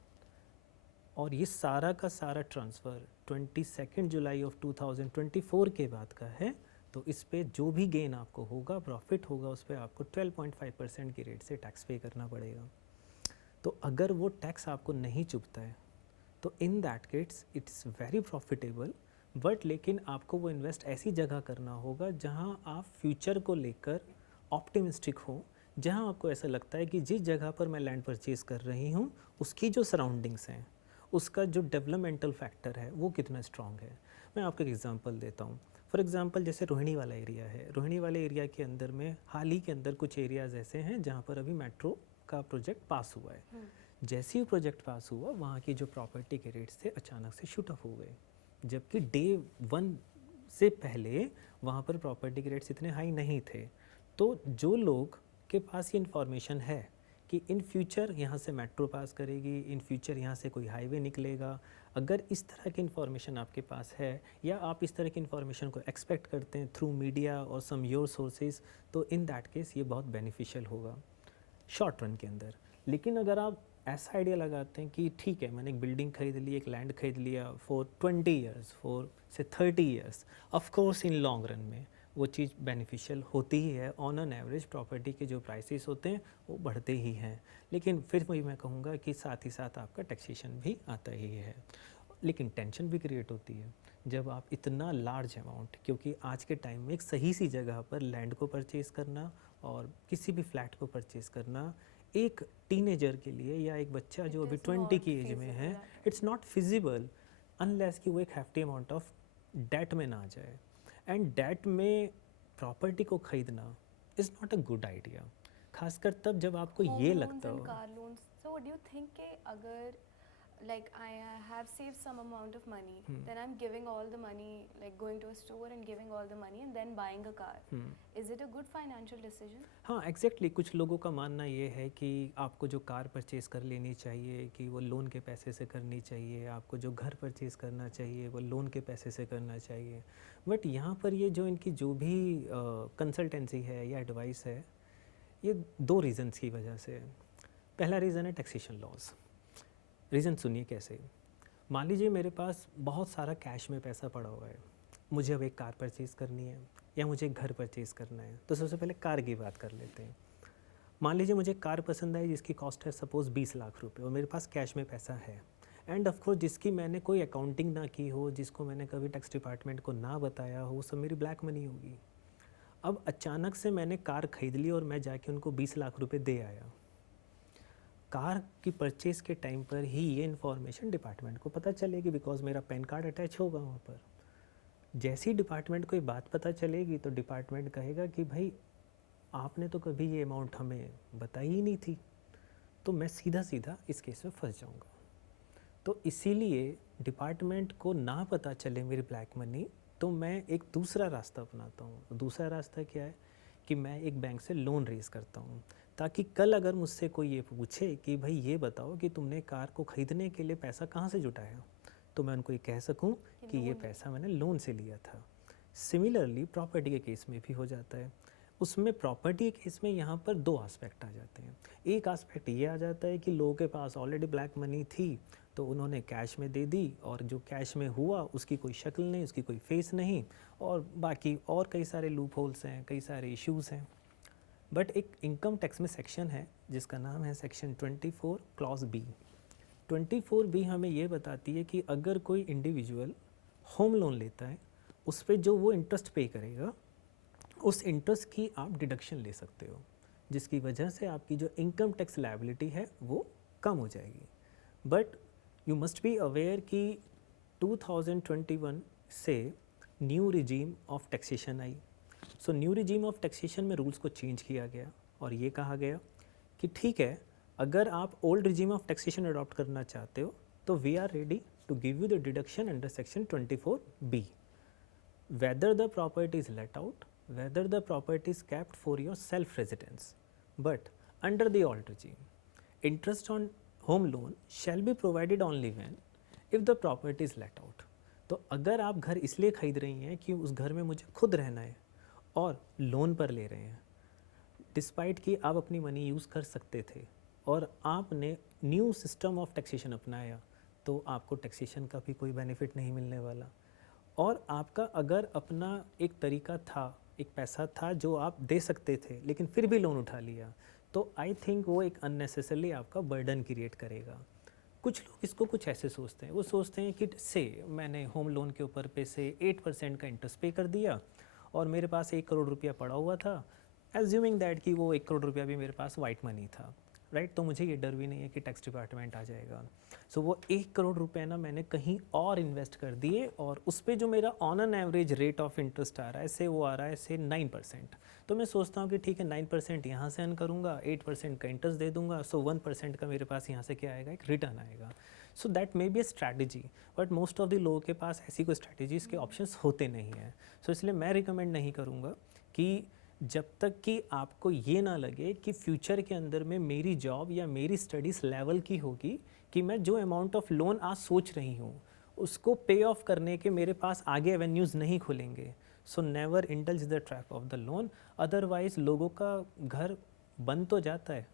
और ये सारा का सारा ट्रांसफ़र 22 जुलाई ऑफ 2024 के बाद का है, तो इस पे जो भी गेन आपको होगा, प्रॉफिट होगा, उस पर आपको 12.5% की रेट से टैक्स पे करना पड़ेगा। तो अगर वो टैक्स आपको नहीं चुभता है तो इन that case it's very profitable, but लेकिन आपको वो इन्वेस्ट ऐसी जगह करना होगा जहाँ आप फ्यूचर को लेकर ऑप्टिमिस्टिक हो, जहाँ आपको ऐसा लगता है कि जिस जगह पर मैं लैंड परचेज़ कर रही हूँ उसकी जो सराउंडिंग्स हैं, उसका जो डेवलपमेंटल फैक्टर है वो कितना स्ट्रॉन्ग है। मैं आपको एक एग्जांपल देता हूँ। फॉर एग्जांपल जैसे रोहिणी वाला एरिया है, रोहिणी वाले एरिया के अंदर में हाल ही के अंदर कुछ एरियाज़ ऐसे हैं जहाँ पर अभी मेट्रो का प्रोजेक्ट पास हुआ है। जैसे ही प्रोजेक्ट पास हुआ, वहाँ की जो प्रॉपर्टी के रेट्स थे अचानक से शूट अप हो गए, जबकि डे 1 से पहले वहाँ पर प्रॉपर्टी के रेट्स इतने हाई नहीं थे। तो जो लोग के पास ये इन्फॉर्मेशन है कि इन फ्यूचर यहाँ से मेट्रो पास करेगी, इन फ्यूचर यहाँ से कोई हाईवे निकलेगा, अगर इस तरह की इन्फॉर्मेशन आपके पास है या आप इस तरह की इन्फॉर्मेशन को एक्सपेक्ट करते हैं थ्रू मीडिया और सम योर सोर्सेज, तो इन दैट केस ये बहुत बेनिफिशियल होगा शॉर्ट रन के अंदर। लेकिन अगर आप ऐसा आइडिया लगाते हैं कि ठीक है मैंने एक बिल्डिंग खरीद ली, एक लैंड खरीद लिया फॉर 20 ईयर्स, फॉर से 30 years, of course in long run में वो चीज़ बेनिफिशियल होती ही है। ऑन एन एवरेज प्रॉपर्टी के जो प्राइसेस होते हैं वो बढ़ते ही हैं, लेकिन फिर वही मैं कहूँगा कि साथ ही साथ आपका टैक्सेशन भी आता ही है। लेकिन टेंशन भी क्रिएट होती है जब आप इतना लार्ज अमाउंट, क्योंकि आज के टाइम में एक सही सी जगह पर लैंड को परचेज़ करना और किसी भी फ्लैट को परचेज़ करना एक टीनेजर के लिए या एक बच्चा जो अभी 20 की एज में है, इट्स नॉट फिजिबल अनलेस कि वो एक हैफ्टी अमाउंट ऑफ डेट में ना आ जाए। एंड डेट में प्रॉपर्टी को खरीदना is not a good idea, खासकर तब जब आपको ये लगता हो। Car loans, so what do you think कि अगर like I have saved some amount of money, then I'm giving all the money, like going to a store and giving all the money and then buying a car. Is it a good financial decision? हाँ exactly, कुछ लोगों का मानना ये है कि आपको जो कार परचेज़ कर लेनी चाहिए कि वो लोन के पैसे से करनी चाहिए, आपको जो घर परचेज़ करना चाहिए वो लोन के पैसे से करना चाहिए। बट यहाँ पर ये जो इनकी जो भी कंसल्टेंसी है या एडवाइस है, ये 2 रीज़न्स की वजह से है। पहला रीज़न है टैक्सेशन लॉज। रीज़न सुनिए कैसे। मान लीजिए मेरे पास बहुत सारा कैश में पैसा पड़ा हुआ है, मुझे अब एक कार परचेज़ करनी है या मुझे एक घर परचेज़ करना है, तो सबसे पहले कार की बात कर लेते हैं। मान लीजिए मुझे कार पसंद आई जिसकी कॉस्ट है सपोज़ 20 लाख रुपए और मेरे पास कैश में पैसा है, एंड ऑफ कोर्स जिसकी मैंने कोई अकाउंटिंग ना की हो, जिसको मैंने कभी टैक्स डिपार्टमेंट को ना बताया हो, वो सब मेरी ब्लैक मनी होगी। अब अचानक से मैंने कार खरीद ली और मैं जाके उनको 20 लाख रुपए दे आया। कार की परचेज के टाइम पर ही ये इन्फॉर्मेशन डिपार्टमेंट को पता चलेगी, बिकॉज मेरा पैन कार्ड अटैच होगा वहाँ पर। जैसे ही डिपार्टमेंट को ये बात पता चलेगी तो डिपार्टमेंट कहेगा कि भाई आपने तो कभी ये अमाउंट हमें बताई ही नहीं थी, तो मैं सीधा सीधा इस केस में फंस जाऊँगा। तो इसीलिए डिपार्टमेंट को ना पता चले मेरी ब्लैक मनी, तो मैं एक दूसरा रास्ता अपनाता हूँ। दूसरा रास्ता क्या है कि मैं एक बैंक से लोन रेज़ करता हूँ, ताकि कल अगर मुझसे कोई ये पूछे कि भाई ये बताओ कि तुमने कार को ख़रीदने के लिए पैसा कहाँ से जुटाया, तो मैं उनको ये कह सकूँ कि ये पैसा मैंने लोन से लिया था। सिमिलरली प्रॉपर्टी के केस में भी हो जाता है। उसमें प्रॉपर्टी के केस में यहाँ पर दो आस्पेक्ट आ जाते हैं। एक आस्पेक्ट ये आ जाता है कि लोगों के पास ऑलरेडी ब्लैक मनी थी, तो उन्होंने कैश में दे दी, और जो कैश में हुआ उसकी कोई शक्ल नहीं, उसकी कोई फेस नहीं, और बाकी और कई सारे लूप होल्स हैं, कई सारे इश्यूज़ हैं। बट एक इनकम टैक्स में सेक्शन है जिसका नाम है सेक्शन 24 क्लॉज बी। 24 बी हमें ये बताती है कि अगर कोई इंडिविजुअल होम लोन लेता है, उस पर जो वो इंटरेस्ट पे करेगा, उस इंटरेस्ट की आप डिडक्शन ले सकते हो, जिसकी वजह से आपकी जो इनकम टैक्स लायबिलिटी है वो कम हो जाएगी। But you must be aware कि 2021 से new regime of taxation I. So new regime of taxation में रूल्स को चेंज किया गया और ये कहा गया कि ठीक है, अगर आप old regime of taxation adopt करना चाहते हो तो we are ready to give you the deduction under section 24B, whether the property is let out, whether the property is kept for your self residence. But under the old regime, interest on home loan shall be provided only when if the property is let out. तो अगर आप घर इसलिए खरीद रही हैं कि उस घर में मुझे खुद रहना है और लोन पर ले रहे हैं, डिस्पाइट कि आप अपनी मनी यूज़ कर सकते थे और आपने न्यू सिस्टम ऑफ टैक्सेशन अपनाया, तो आपको टैक्सेशन का भी कोई बेनिफिट नहीं मिलने वाला। और आपका अगर अपना एक तरीका था, एक पैसा था जो आप दे सकते थे लेकिन फिर भी लोन उठा लिया, तो आई थिंक वो एक अननेसेसरली आपका बर्डन क्रिएट करेगा। कुछ लोग इसको कुछ ऐसे सोचते हैं, वो सोचते हैं कि से मैंने होम लोन के ऊपर पे से 8% का इंटरेस्ट पे कर दिया और मेरे पास 1 करोड़ रुपया पड़ा हुआ था, एज्यूमिंग दैट कि वो 1 करोड़ रुपया भी मेरे पास वाइट मनी था, राइट। तो मुझे ये डर भी नहीं है कि टैक्स डिपार्टमेंट आ जाएगा। सो वो 1 करोड़ रुपए ना मैंने कहीं और इन्वेस्ट कर दिए और उस पर जो मेरा on an average rate of interest आ रहा है से वो आ रहा है से 9%। तो मैं सोचता हूँ कि ठीक है 9% यहाँ से अर्न करूँगा, 8% का इंटरेस्ट दे दूँगा, सो 1% का मेरे पास यहाँ से क्या आएगा, एक रिटर्न आएगा। So that may be A strategy, but most of the लोगों के पास ऐसी कोई स्ट्रैटेजीज़ के ऑप्शंस होते नहीं हैं। सो इसलिए मैं रिकमेंड नहीं करूँगा कि जब तक कि आपको ये ना लगे कि फ्यूचर के अंदर में मेरी जॉब या मेरी स्टडीज़ लेवल की होगी कि मैं जो अमाउंट ऑफ लोन आज सोच रही हूँ उसको पे ऑफ करने के मेरे पास आगे एवेन्यूज़ नहीं खुलेंगे। So never indulge the trap of the loan. Otherwise लोगों का घर बन तो जाता है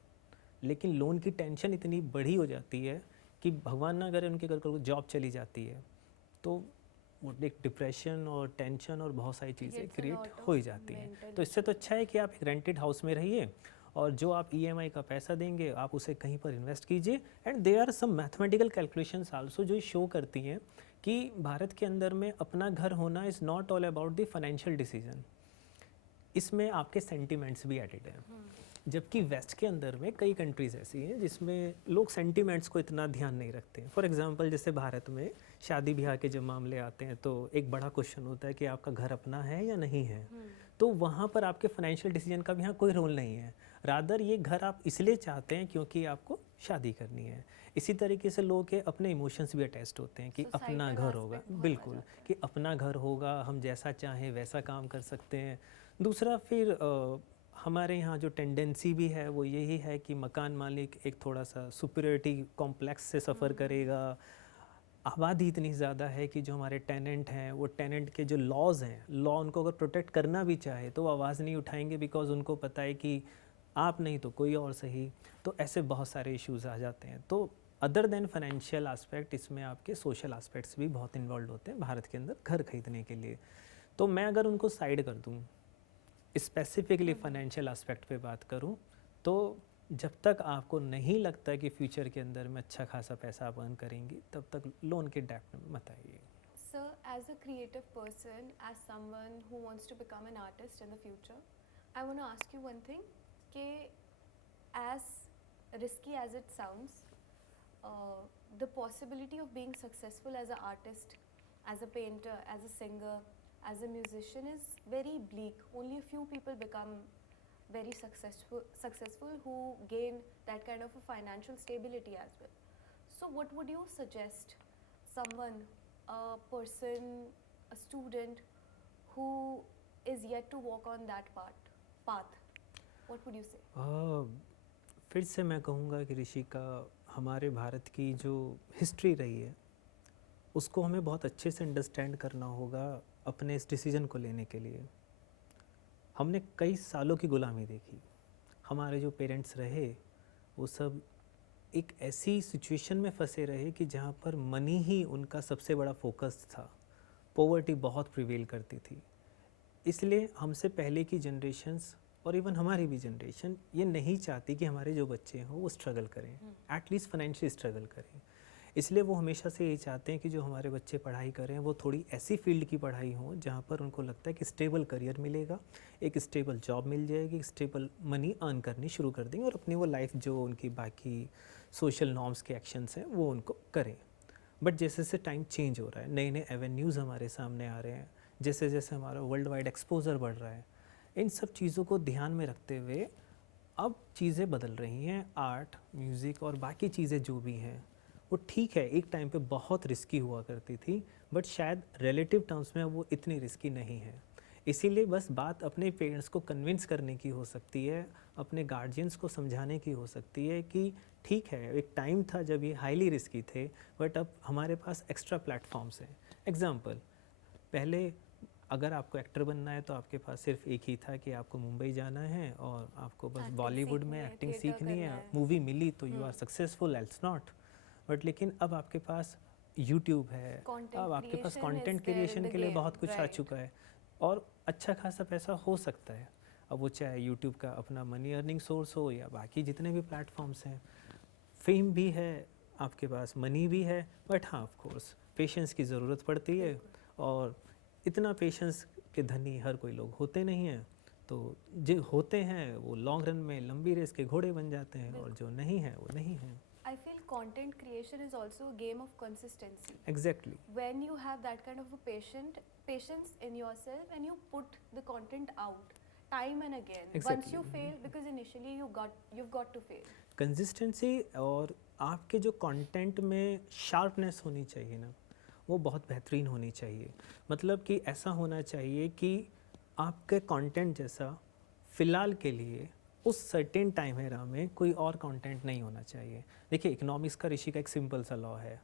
लेकिन लोन की टेंशन इतनी बड़ी हो जाती है कि भगवान ना करे उनके घर को जॉब चली जाती है, तो वो एक डिप्रेशन और टेंशन और बहुत सारी चीज़ें क्रिएट हो ही जाती हैं। तो इससे तो अच्छा है कि आप एक रेंटेड हाउस में रहिए और जो आप EMI का पैसा देंगे आप उसे कहीं पर इन्वेस्ट कीजिए। And there are some mathematical calculations also जो शो करती हैं कि भारत के अंदर में अपना घर होना is not all about the financial decision, इसमें आपके सेंटिमेंट्स भी एडिड हैं। जबकि वेस्ट के अंदर में कई कंट्रीज़ ऐसी हैं जिसमें लोग सेंटिमेंट्स को इतना ध्यान नहीं रखते हैं। फॉर एग्जांपल जैसे भारत में शादी ब्याह के जब मामले आते हैं तो एक बड़ा क्वेश्चन होता है कि आपका घर अपना है या नहीं है। तो वहाँ पर आपके फाइनेंशियल डिसीजन का भी यहाँ कोई रोल नहीं है, रादर ये घर आप इसलिए चाहते हैं क्योंकि आपको शादी करनी है। इसी तरीके से लोगों के अपने इमोशंस भी अटैच्ड होते हैं कि अपना घर होगा, बिल्कुल, कि अपना घर होगा, हम जैसा चाहें वैसा काम कर सकते हैं। दूसरा फिर हमारे यहाँ जो टेंडेंसी भी है वो यही है कि मकान मालिक एक थोड़ा सा सुपीरियरिटी कॉम्प्लेक्स से सफ़र करेगा। आबादी इतनी ज़्यादा है कि जो हमारे टेनेंट हैं वो टेनेंट के जो लॉज हैं, लॉ उनको अगर प्रोटेक्ट करना भी चाहे तो वो आवाज़ नहीं उठाएंगे, बिकॉज उनको पता है कि आप नहीं तो कोई और सही, तो ऐसे बहुत सारे इश्यूज आ जाते हैं। तो अदर देन फाइनेंशियल आस्पेक्ट, इसमें आपके सोशल आस्पेक्ट्स भी बहुत इन्वॉल्व होते हैं भारत के अंदर घर खरीदने के लिए। तो मैं अगर उनको साइड कर दूँ, स्पेसिफिकली फाइनेंशियल आस्पेक्ट पे बात करूँ, तो जब तक आपको नहीं लगता कि फ्यूचर के अंदर में अच्छा खासा पैसा आप अर्न करेंगी, तब तक लोन के डेप्ट में मत आइए। Sir, as a creative person, as someone who wants to become an artist in the future, I want to ask you one thing, कि as risky as it sounds, the possibility of being successful as an artist, as a painter, as a singer, as a musician is very bleak. Only a few people become very successful who gain that kind of a financial stability as well. So what would you suggest someone, a person, a student who is yet to walk on that path? What would you say? फिर से मैं कहूँगा कि ऋषिका, हमारे भारत की जो history रही है उसको हमें बहुत अच्छे से अंडरस्टैंड करना होगा अपने इस डिसीजन को लेने के लिए। हमने कई सालों की गुलामी देखी, हमारे जो पेरेंट्स रहे वो सब एक ऐसी सिचुएशन में फंसे रहे कि जहाँ पर मनी ही उनका सबसे बड़ा फोकस था, पॉवर्टी बहुत प्रिवेल करती थी। इसलिए हमसे पहले की जनरेशन्स और इवन हमारी भी जनरेशन ये नहीं चाहती कि हमारे जो बच्चे हों वो स्ट्रगल करें, एटलीस्ट फाइनेंशियली स्ट्रगल करें। इसलिए वो हमेशा से यही चाहते हैं कि जो हमारे बच्चे पढ़ाई करें वो थोड़ी ऐसी फील्ड की पढ़ाई हो जहाँ पर उनको लगता है कि स्टेबल करियर मिलेगा, एक स्टेबल जॉब मिल जाएगी, स्टेबल मनी अर्न करनी शुरू कर देंगे और अपनी वो लाइफ जो उनकी बाकी सोशल नॉर्म्स के एक्शंस हैं वो उनको करें। बट जैसे जैसे टाइम चेंज हो रहा है, नए नए एवेन्यूज़ हमारे सामने आ रहे हैं, जैसे जैसे हमारा वर्ल्ड वाइड एक्सपोजर बढ़ रहा है, इन सब चीज़ों को ध्यान में रखते हुए अब चीज़ें बदल रही हैं। आर्ट, म्यूज़िक और बाकी चीज़ें जो भी हैं वो ठीक है, एक टाइम पे बहुत रिस्की हुआ करती थी, बट शायद रिलेटिव टर्म्स में अब वो इतनी रिस्की नहीं है। इसीलिए बस बात अपने पेरेंट्स को कन्विंस करने की हो सकती है, अपने गार्जियंस को समझाने की हो सकती है कि ठीक है, एक टाइम था जब ये हाईली रिस्की थे, बट अब हमारे पास एक्स्ट्रा प्लेटफॉर्म्स हैं। एग्जाम्पल, पहले अगर आपको एक्टर बनना है तो आपके पास सिर्फ एक ही था कि आपको मुंबई जाना है और आपको बस Acting बॉलीवुड सीखनी में है, एक्टिंग theatre सीखनी है, करना है। मूवी मिली तो you are successful, else not. But लेकिन अब आपके पास यूट्यूब है, Content अब आपके पास creation content is there in creation the के लिए game, बहुत कुछ आ right? चुका है और अच्छा खासा पैसा हो सकता है। अब वो चाहे यूट्यूब का अपना मनी अर्निंग सोर्स हो या बाकी जितने भी प्लेटफॉर्म्स हैं, फेम भी है आपके पास, मनी भी है, बट हाँ ऑफ कोर्स पेशेंस की ज़रूरत पड़ती है और इतना पेशेंस के धनी हर कोई लोग होते नहीं हैं। तो जो होते हैं वो लॉन्ग रन में लंबी रेस के घोड़े बन जाते हैं और जो नहीं है वो नहीं है। I feel content creation is also a game of consistency. Exactly When you have that kind of a patience in yourself and you put the content out time and again. Once Exactly. you fail, because initially you've got to fail. Consistency और आपके जो content में sharpness होनी चाहिए ना, वो बहुत बेहतरीन होनी चाहिए। मतलब कि ऐसा होना चाहिए कि आपके कंटेंट जैसा फ़िलहाल के लिए उस सर्टेन टाइम एरा में कोई और कंटेंट नहीं होना चाहिए। देखिए, इकोनॉमिक्स का ऋषि का एक सिंपल सा लॉ है,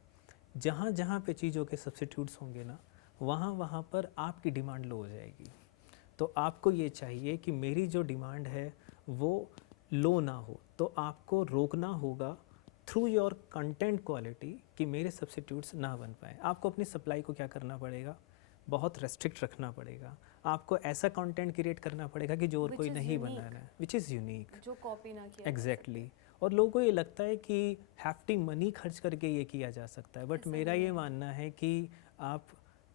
जहाँ जहाँ पे चीज़ों के सब्स्टिट्यूट्स होंगे ना, वहाँ वहाँ पर आपकी डिमांड लो हो जाएगी। तो आपको ये चाहिए कि मेरी जो डिमांड है वो लो ना हो, तो आपको रोकना होगा थ्रू योर कंटेंट क्वालिटी कि मेरे सब्स्टिट्यूट्स ना बन पाए। आपको अपनी सप्लाई को क्या करना पड़ेगा, बहुत रेस्ट्रिक्ट रखना पड़ेगा। आपको ऐसा कंटेंट क्रिएट करना पड़ेगा कि जो और Which कोई is नहीं unique. बनाना है, विच इज़ यूनिक। जो कॉपी ना किया जा एग्जैक्टली। और लोगों को ये लगता है कि हैफ्टी मनी खर्च करके ये किया जा सकता है, बट ऐसा मेरा नहीं ये है। मानना है कि आप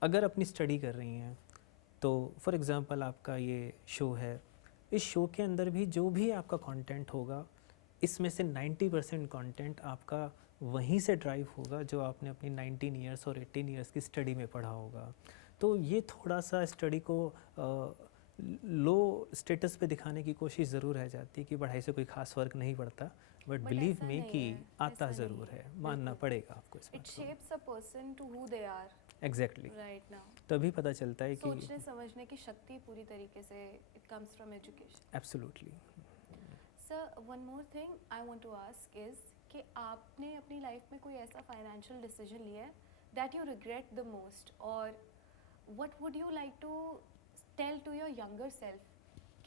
अगर अपनी स्टडी कर रही हैं तो फॉर एग्ज़ाम्पल आपका ये शो है, इस शो के अंदर भी जो भी आपका कंटेंट होगा, इसमें से 90% कंटेंट आपका वहीं से ड्राइव होगा जो आपने अपनी 19 ईयर्स और 18 ईयर्स की स्टडी में पढ़ा होगा। तो ये थोड़ा सा स्टडी को लो स्टेटस पे दिखाने की कोशिश ज़रूर रह जाती है कि पढ़ाई से कोई खास फ़र्क नहीं पड़ता, बट But बिलीव ऐसा में नहीं कि है, आता ऐसा ज़रूर नहीं है, है, मानना बिल्कुल। पड़ेगा आपको इस It बात को। shapes a person to who they are exactly. right now. तभी पता चलता है कि सोचने समझने की शक्ति पूरी तरीके से it comes from education. Absolutely. Sir, one more thing I want to ask is कि आपने अपनी लाइफ में कोई ऐसा फाइनेंशियल डिसीजन लिया है that you regret the most, और what would you like to tell to your younger self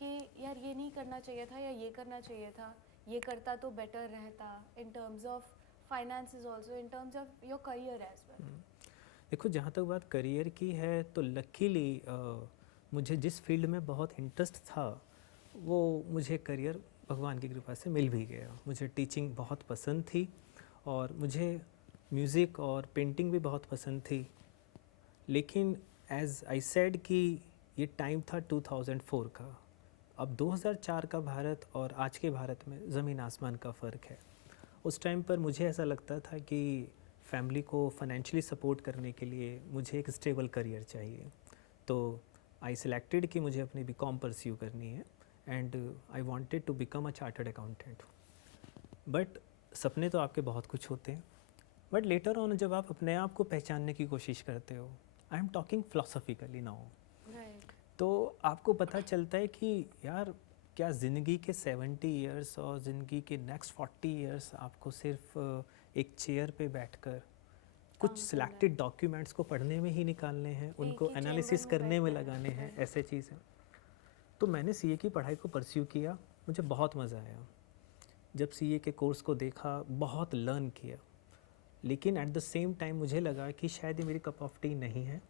कि यार ये नहीं करना चाहिए था या ये करना चाहिए था, ये करता तो बेटर रहता, in terms of finances also, in terms of your career as well? देखो, जहाँ तक बात करियर की है तो लकीली मुझे जिस फील्ड में बहुत इंटरेस्ट था वो मुझे करियर भगवान की कृपा से मिल भी गया। मुझे टीचिंग बहुत पसंद थी और मुझे म्यूज़िक और पेंटिंग भी बहुत पसंद थी। लेकिन एज आई सेड कि ये टाइम था 2004 का। अब 2004 का भारत और आज के भारत में ज़मीन आसमान का फ़र्क है। उस टाइम पर मुझे ऐसा लगता था कि फैमिली को फाइनेंशियली सपोर्ट करने के लिए मुझे एक स्टेबल करियर चाहिए। तो आई सिलेक्टेड कि मुझे अपनी बीकॉम परस्यू करनी है and I wanted to become a chartered accountant. But सपने तो आपके बहुत कुछ होते हैं, बट लेटर ऑन जब आप अपने आप को पहचानने की कोशिश करते हो, I am talking philosophically now, right. तो आपको पता चलता है कि यार क्या ज़िंदगी के 70 इयर्स और ज़िंदगी के नेक्स्ट 40 इयर्स आपको सिर्फ एक चेयर पे बैठकर कुछ काम करना सिलेक्टेड है। डॉक्यूमेंट्स को पढ़ने में ही निकालने हैं, उनको ही एनालिसिस chamber में करने में बैठना है, लगाने हैं, right. ऐसे चीज़ है। तो मैंने सीए की पढ़ाई को परस्यू किया, मुझे बहुत मज़ा आया। जब सीए के कोर्स को देखा, बहुत लर्न किया, लेकिन एट द सेम टाइम मुझे लगा कि शायद ये मेरी कप ऑफ टी नहीं है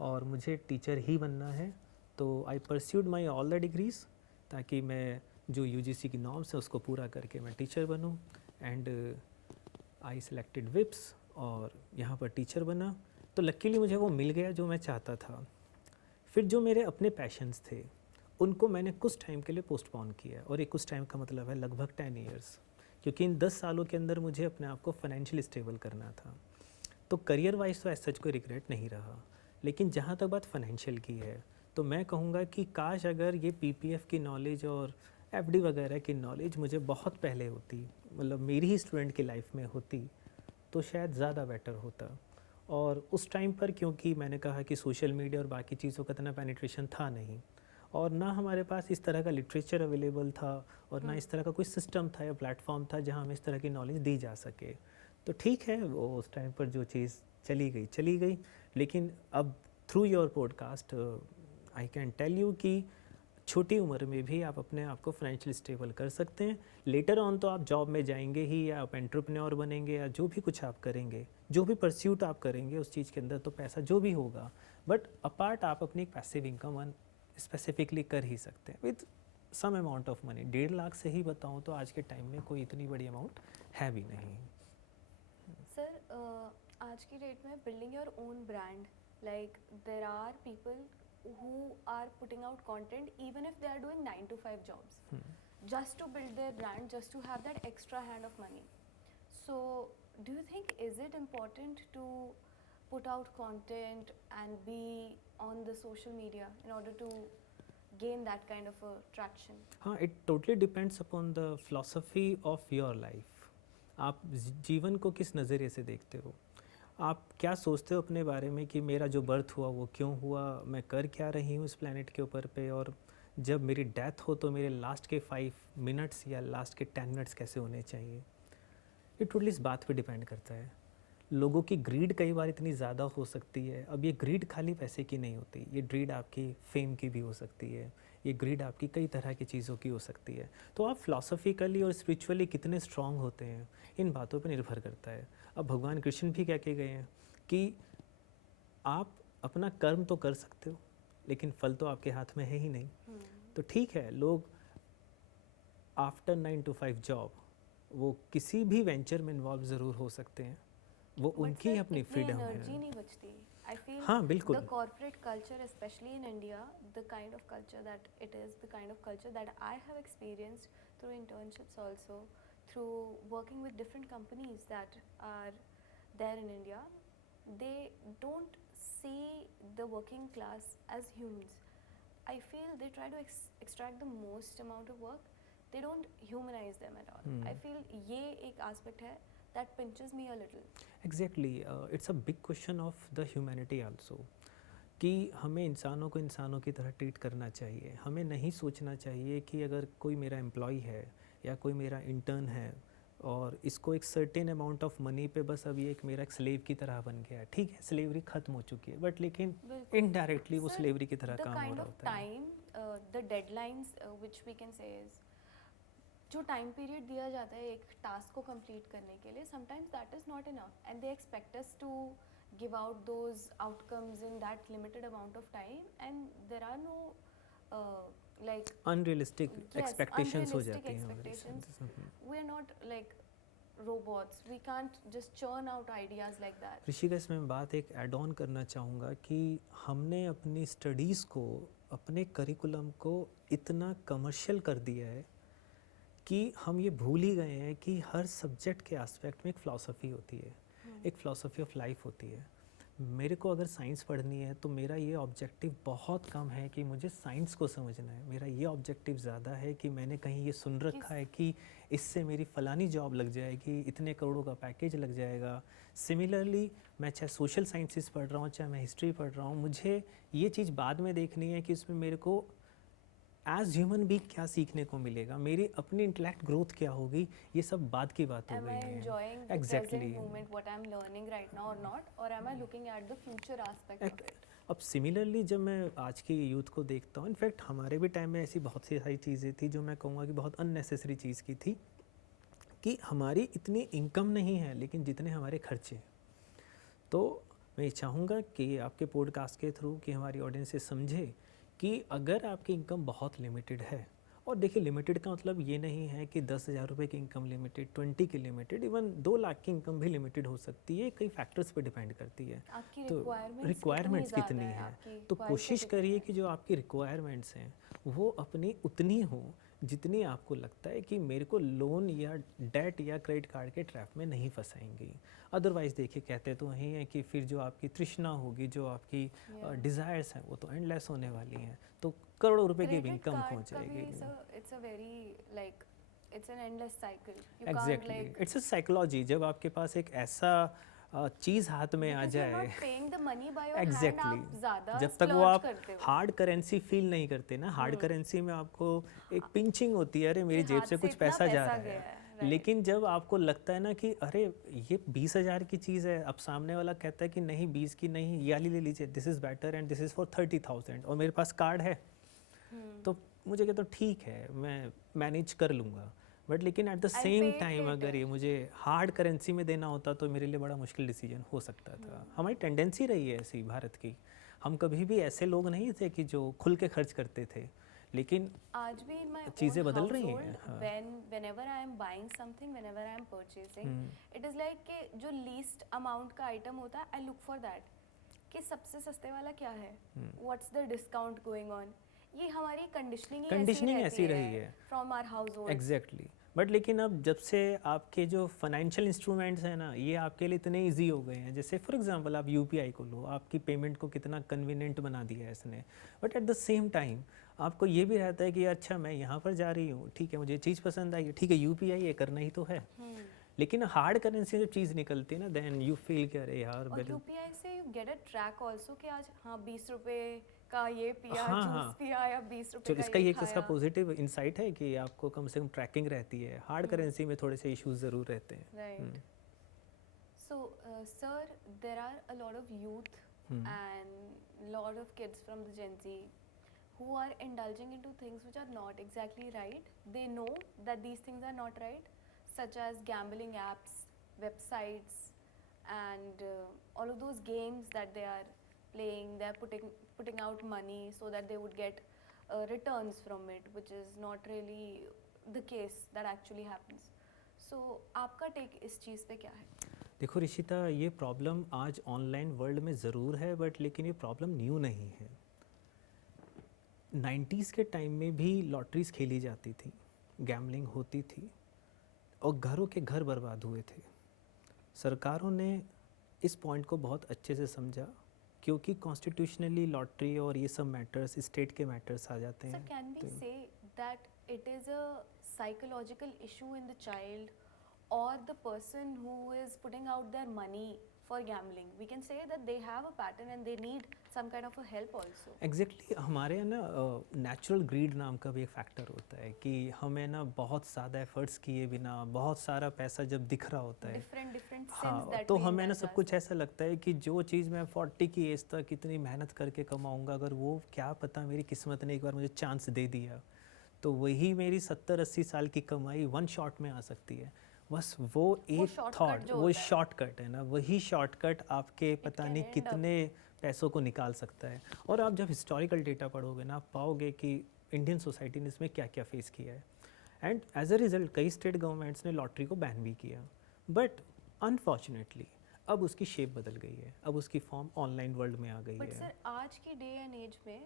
और मुझे टीचर ही बनना है। तो I pursued my all the degrees ताकि मैं जो यूजीसी की नॉर्म्स है उसको पूरा करके मैं टीचर बनूं। एंड आई सिलेक्टेड विप्स और यहाँ पर टीचर बना। तो लकीली मुझे वो मिल गया जो मैं चाहता था। फिर जो मेरे अपने पैशंस थे उनको मैंने कुछ टाइम के लिए पोस्टपोन किया, और एक कुछ टाइम का मतलब है लगभग 10 इयर्स, क्योंकि इन 10 सालों के अंदर मुझे अपने आप को फाइनेंशियली स्टेबल करना था। तो करियर वाइज तो ऐसा कोई रिग्रेट नहीं रहा। लेकिन जहाँ तक बात फाइनेंशियल की है तो मैं कहूँगा कि काश अगर ये पीपीएफ की नॉलेज और एफडी वगैरह की नॉलेज मुझे बहुत पहले होती, मतलब मेरी ही स्टूडेंट की लाइफ में होती, तो शायद ज़्यादा बेटर होता। और उस टाइम पर क्योंकि मैंने कहा कि सोशल मीडिया और बाकी चीज़ों का इतना पेनिट्रेशन था नहीं, और ना हमारे पास इस तरह का लिटरेचर अवेलेबल था, और ना इस तरह का कोई सिस्टम था या प्लेटफॉर्म था जहाँ हमें इस तरह की नॉलेज दी जा सके। तो ठीक है, वो उस टाइम पर जो चीज़ चली गई। लेकिन अब through your podcast I can tell you कि छोटी उम्र में भी आप अपने आप को फाइनेंशियली स्टेबल कर सकते हैं। लेटर ऑन तो आप जॉब में जाएंगे ही, या आप एंटरप्रेन्योर बनेंगे, या जो भी कुछ आप करेंगे, जो भी परस्यूट आप करेंगे उस चीज़ के अंदर तो पैसा जो भी होगा, बट अपार्ट आप अपनी पैसिव इनकम वन स्पेसिफिकली कर ही सकते हैं with some amount of money. 1.5 lakh से ही बताऊँ तो आज के टाइम में कोई इतनी बड़ी अमाउंट है भी नहीं। सर, आज की डेट में building your own brand, like there are people who are putting out content even if they are doing 9 to 5 jobs just to build their brand, just to have that extra hand of money. So do you think is it important to put out content and be on the social media in order to gain that kind of a traction? हाँ, it totally depends upon the philosophy of your life. आप जीवन को किस नज़रिए से देखते हो, आप क्या सोचते हो अपने बारे में कि मेरा जो बर्थ हुआ वो क्यों हुआ, मैं कर क्या रही हूँ इस प्लेनेट के ऊपर पे, और जब मेरी डेथ हो तो मेरे लास्ट के 5 मिनट्स या लास्ट के 10 मिनट्स कैसे होने चाहिए। ये टोटली इस बात पे डिपेंड करता है। लोगों की ग्रीड कई बार इतनी ज़्यादा हो सकती है। अब ये ग्रीड खाली पैसे की नहीं होती, ये ग्रीड आपकी फेम की भी हो सकती है, ये ग्रीड आपकी कई तरह की चीज़ों की हो सकती है। तो आप फिलॉसफिकली और स्पिरिचुअली कितने स्ट्रांग होते हैं इन बातों पर निर्भर करता है। अब भगवान कृष्ण भी कह के गए हैं कि आप अपना कर्म तो कर सकते हो लेकिन फल तो आपके हाथ में है ही नहीं। तो ठीक है, लोग आफ्टर 9 to 5 जॉब वो किसी भी वेंचर में इन्वॉल्व ज़रूर हो सकते हैं, वो उनकी ही अपनी फ्रीडम एनर्जी है। नहीं बचती। I feel हाँ बिल्कुल। the corporate culture, especially in India, the kind of culture that it is, the kind of culture that I have experienced through internships also, through working with different companies that are there in India, they don't see the working class as humans. I feel they try to extract the most amount of work. They don't humanize them at all. I feel ये एक aspect है that pinches me a little. Exactly, it's a big question of the humanity also, कि हमें इंसानों को इंसानों की तरह ट्रीट करना चाहिए। हमें नहीं सोचना चाहिए कि अगर कोई मेरा एम्प्लॉय है या कोई मेरा इंटर्न है और इसको एक सर्टेन अमाउंट ऑफ मनी पे बस अब ये एक मेरा एक स्लेव की तरह बन गया है। ठीक है, स्लेवरी ख़त्म हो चुकी है, बट लेकिन बिल्कुल। इनडायरेक्टली वो Sir, स्लेवरी की तरह the काम हो kind रहा of होता है। time the deadlines which we can say is जो टाइम पीरियड दिया जाता है एक टास्क को कंप्लीट करने के लिए sometimes that is not enough and they expect us to give out those outcomes in that limited amount of time and there are no like unrealistic yes, expectations हो unrealistic जाती हैं हमारे expectations. साथ। We are not like robots. We can't just churn out ideas like that. Rishika, इसमें मैं बात एक add on करना चाहूँगा कि हमने अपनी स्टडीज़ को, अपने करिकुलम को इतना कमर्शियल कर दिया है कि हम ये भूल ही गए हैं कि हर सब्जेक्ट के एस्पेक्ट में एक फ़िलासफ़ी होती है, एक फ़िलासफ़ी ऑफ लाइफ होती है। मेरे को अगर साइंस पढ़नी है तो मेरा ये ऑब्जेक्टिव बहुत कम है कि मुझे साइंस को समझना है। मेरा ये ऑब्जेक्टिव ज़्यादा है कि मैंने कहीं ये सुन रखा है कि इससे मेरी फ़लानी जॉब लग जाएगी, इतने करोड़ों का पैकेज लग जाएगा। सिमिलरली मैं चाहे सोशल साइंसेस पढ़ रहा हूँ, चाहे मैं हिस्ट्री पढ़ रहा हूँ, मुझे ये चीज़ बाद में देखनी है कि इसमें मेरे को एज ह्यूमन बीइंग क्या सीखने को मिलेगा, मेरी अपनी इंटेलेक्ट ग्रोथ क्या होगी, ये सब बाद की बात हो Am गई I है। enjoying the Exactly. present moment, what I'm learning right now or not? Or am I looking at the future aspect of it? अब सिमिलरली जब मैं आज की यूथ को देखता हूँ, इनफैक्ट हमारे भी टाइम में ऐसी बहुत सी सारी चीज़ें थी जो मैं कहूँगा कि बहुत अननेसेसरी चीज़ की थी, कि हमारी इतनी इनकम नहीं है लेकिन जितने हमारे खर्चे। तो मैं ये चाहूँगा कि आपके पॉडकास्ट के थ्रू कि हमारी ऑडियंस से समझे कि अगर आपकी इनकम बहुत लिमिटेड है, और देखिए लिमिटेड का मतलब ये नहीं है कि 10,000 रुपये की इनकम लिमिटेड, 20 की लिमिटेड, इवन 2 लाख की इनकम भी लिमिटेड हो सकती है, कई फैक्टर्स पे डिपेंड करती है। आपकी तो रिक्वायरमेंट्स कितनी है, तो कोशिश करिए कि जो आपकी रिक्वायरमेंट्स हैं वो अपनी उतनी हो जितनी आपको लगता है कि मेरे को लोन या डेट या क्रेडिट कार्ड के ट्रैप में नहीं फंसाएंगी। अदरवाइज़ देखिए कहते तो वही है कि फिर जो आपकी तृष्णा होगी, जो आपकी डिज़ायर्स हैं, वो तो एंडलेस होने वाली हैं, तो करोड़ों रुपए की इनकम पहुंच जाएगी। It's a very like it's an endless cycle. You can't exactly, like it's a psychology. जब आपके पास एक ऐसा चीज़ हाथ में आ जाए, एग्जैक्टली जब तक वो आप हार्ड करेंसी फील नहीं करते ना, हार्ड करेंसी में आपको एक पिंचिंग होती है, अरे मेरी जेब से कुछ पैसा जा रहा है। लेकिन जब आपको लगता है ना कि अरे ये 20,000 की चीज़ है, अब सामने वाला कहता है कि नहीं 20 की नहीं, ये वाली ले लीजिए, this is better and this is for 30,000, और मेरे पास कार्ड है, तो मुझे कहता ठीक है मैं मैनेज कर लूँगा। बट लेकिन एट द सेम टाइम अगर ये मुझे हार्ड करेंसी में देना होता तो मेरे लिए बड़ा मुश्किल डिसीजन हो सकता था। हमारी टेंडेंसी रही है ऐसी भारत की, हम कभी भी ऐसे लोग नहीं थे कि जो खुल के खर्च करते थे, लेकिन आज भी चीज़ें बदल रही हैं। whenever I am buying something, whenever I am purchasing, it is like कि जो least amount का item होता है, I look for that कि सबसे सस्ते वाला क्या है, what's the discount going on। ये हमारी कंडीशनिंग ऐसी रही है from our household. Exactly. But लेकिन अब जब से आपके जो फाइनेंशियल इंस्ट्रूमेंट्स हैं ना, ये आपके लिए इतने इजी हो गए हैं, जैसे फॉर एग्जांपल आप यूपीआई को लो, आपकी पेमेंट को कितना कन्वीनियंट बना दिया है इसने। But at the same time आपको ये भी रहता है कि अच्छा मैं यहाँ पर जा रही हूँ, ठीक है मुझे चीज़ पसंद आई है, ठीक है यूपीआई ये करना ही तो है। लेकिन हार्ड करेंसी जब चीज़ निकलती है ना, देन यू फील कि अरे यार, और यूपीआई से you get a track also कि आज हाँ 20 रुपए का ये पिया, जूस पिया, या 20 रुपए का इसका ये एक इसका पॉजिटिव इनसाइट है कि आपको कम से कम ट्रैकिंग रहती है। हार्ड करेंसी में थोड़े से इश्यूज ज़रूर रहते हैं। Right. So sir, there are a lot of youth and lot of kids from the Gen Z who are indulging into things which are not exactly right. They know that these things are not right, such as gambling apps, websites, and all of those games that they are playing. They are putting out money so that they would get returns from it, which is not really the case that actually happens. So आपका take इस चीज़ पे क्या है? देखो ऋषिता, ये problem आज online world में ज़रूर है, बट लेकिन ये प्रॉब्लम न्यू नहीं है। 90s के टाइम में भी लॉटरीज खेली जाती थी, गैम्बलिंग होती थी, और घरों के घर बर्बाद हुए थे। सरकारों ने इस पॉइंट को बहुत अच्छे से समझा, क्योंकि कॉन्स्टिट्यूशनली लॉटरी और ये सब मैटर्स स्टेट के मैटर्स आ जाते हैं। So can we say that it is a psychological issue in the child or the person who is putting out their money for gambling. We can say that they have a pattern and they need some kind of a help also. Exactly हमारे यहाँ ना natural grid नाम का भी एक factor होता है कि हमें ना बहुत ज़्यादा एफर्ट्स किए बिना बहुत सारा पैसा जब दिख रहा होता है, Different sins हाँ, that तो we हमें ना indulge सब कुछ ourselves. ऐसा लगता है कि जो चीज़ मैं 40 की एज तक इतनी मेहनत करके कमाऊंगा, अगर वो क्या पता मेरी किस्मत ने एक बार मुझे चांस दे दिया तो वही मेरी 70-80 साल की कमाई वन शॉट में आ सकती है। बस वो एक shortcut थॉट, जो वो होता है। शॉर्टकट है ना, वही शॉर्टकट आपके पता can नहीं end up- कितने पैसों को निकाल सकता है। और आप जब हिस्टोरिकल डेटा पढ़ोगे ना, आप पाओगे कि इंडियन सोसाइटी ने इसमें क्या क्या फेस किया है। एंड एज अ रिजल्ट कई स्टेट गवर्नमेंट्स ने लॉटरी को बैन भी किया, बट अनफॉर्चुनेटली अब उसकी शेप बदल गई है, अब उसकी फॉर्म ऑनलाइन वर्ल्ड में आ गई बट है। सर आज की डे एंड एज में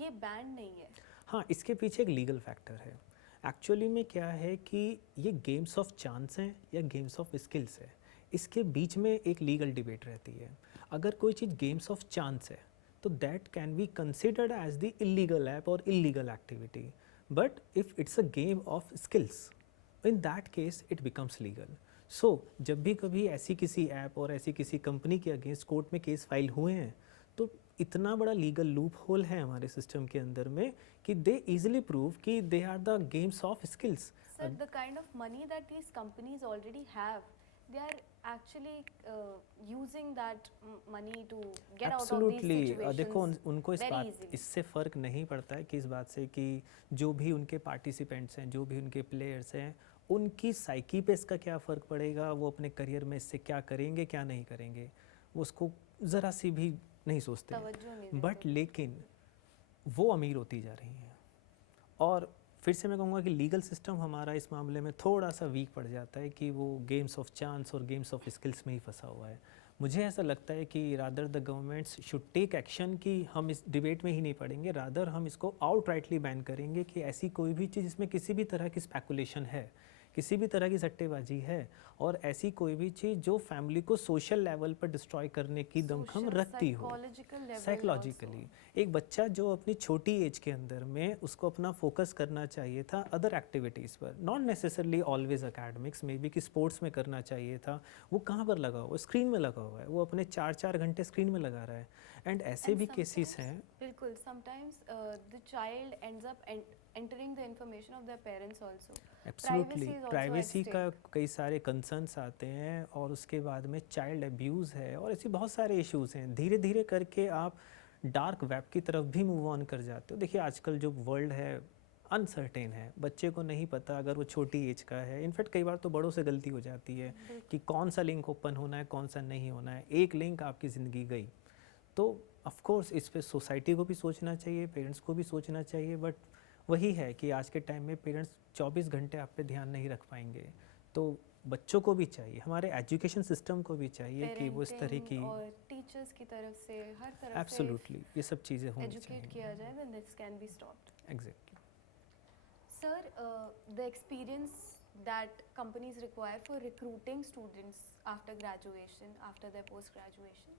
ये बैंड नहीं है. हाँ, इसके पीछे एक लीगल फैक्टर है। एक्चुअली में क्या है कि ये गेम्स ऑफ चांस हैं या गेम्स ऑफ स्किल्स है, इसके बीच में एक लीगल डिबेट रहती है। अगर कोई चीज़ गेम्स ऑफ चांस है तो that can be considered as the illegal app और illegal activity, but if it's a game of skills, in that case it becomes legal. So जब भी कभी ऐसी किसी ऐप और ऐसी किसी कंपनी के अगेंस्ट कोर्ट में केस फाइल हुए हैं तो इतना बड़ा लीगल लूप होल है हमारे सिस्टम के अंदर में कि दे इजीली प्रूव कि they are the games of skills. Sir, the kind of money that these companies already have, they are actually using that money to get out of these absolutely, situations. देखो उनको इस very बात easily. इससे फ़र्क नहीं पड़ता है कि इस बात से कि जो भी उनके पार्टिसिपेंट्स हैं, जो भी उनके प्लेयर्स हैं, उनकी साइकी पे इसका क्या फ़र्क पड़ेगा, वो अपने करियर में इससे क्या करेंगे क्या नहीं करेंगे, वो उसको ज़रा सी भी नहीं सोचते। तवज्जो नहीं बट देते. लेकिन वो अमीर होती जा रही हैं। और फिर से मैं कहूँगा कि लीगल सिस्टम हमारा इस मामले में थोड़ा सा वीक पड़ जाता है कि वो गेम्स ऑफ चांस और गेम्स ऑफ स्किल्स में ही फंसा हुआ है। मुझे ऐसा लगता है कि rather the governments should take action कि हम इस डिबेट में ही नहीं पड़ेंगे, रादर हम इसको आउटराइटली बैन करेंगे कि ऐसी कोई भी चीज़ जिसमें किसी भी तरह की स्पेकुलेशन है, किसी भी तरह की सट्टेबाजी है, और ऐसी कोई भी चीज़ जो फैमिली को सोशल लेवल पर डिस्ट्रॉय करने की दमखम Social, रखती हो। psychological level psychologically also. एक बच्चा जो अपनी छोटी एज के अंदर में उसको अपना फोकस करना चाहिए था अदर एक्टिविटीज़ पर, not necessarily always academics, may be कि स्पोर्ट्स में करना चाहिए था, वो कहाँ पर लगा हुआ है? स्क्रीन में लगा हुआ है, वो अपने 4-4 घंटे स्क्रीन में लगा रहा है। एंड ऐसे And भी केसेस sometimes- हैं। बिल्कुल, sometimes the child ends up entering the information of their parents also. Absolutely, Privacy is also at privacy का stake. कई सारे कंसर्न्स आते हैं, और उसके बाद में चाइल्ड अब्यूज़ है और ऐसी बहुत सारे इश्यूज़ हैं। धीरे धीरे करके आप डार्क वेब की तरफ भी मूव ऑन कर जाते हो। देखिए आजकल जो वर्ल्ड है अनसर्टेन है, बच्चे को नहीं पता अगर वो छोटी एज का है। इनफैक्ट कई बार तो बड़ों से गलती हो जाती है कि कौन सा लिंक ओपन होना है, कौन सा नहीं होना है। एक लिंक आपकी ज़िंदगी गई। तो ऑफ कोर्स इस पे सोसाइटी को भी सोचना चाहिए, पेरेंट्स को भी सोचना चाहिए, बट वही है कि आज के टाइम में पेरेंट्स 24 घंटे आप पे ध्यान नहीं रख पाएंगे। तो बच्चों को भी चाहिए, हमारे एजुकेशन सिस्टम को भी चाहिए कि वो इस तरह की Parenting और टीचर्स की तरफ से हर तरफ एब्सोल्युटली ये सब चीज़ें से होनी एजुकेट चाहिए। किया जाए, then this can be stopped. Exactly. Sir, the experience that companies require for recruiting students after graduation, after their post graduation.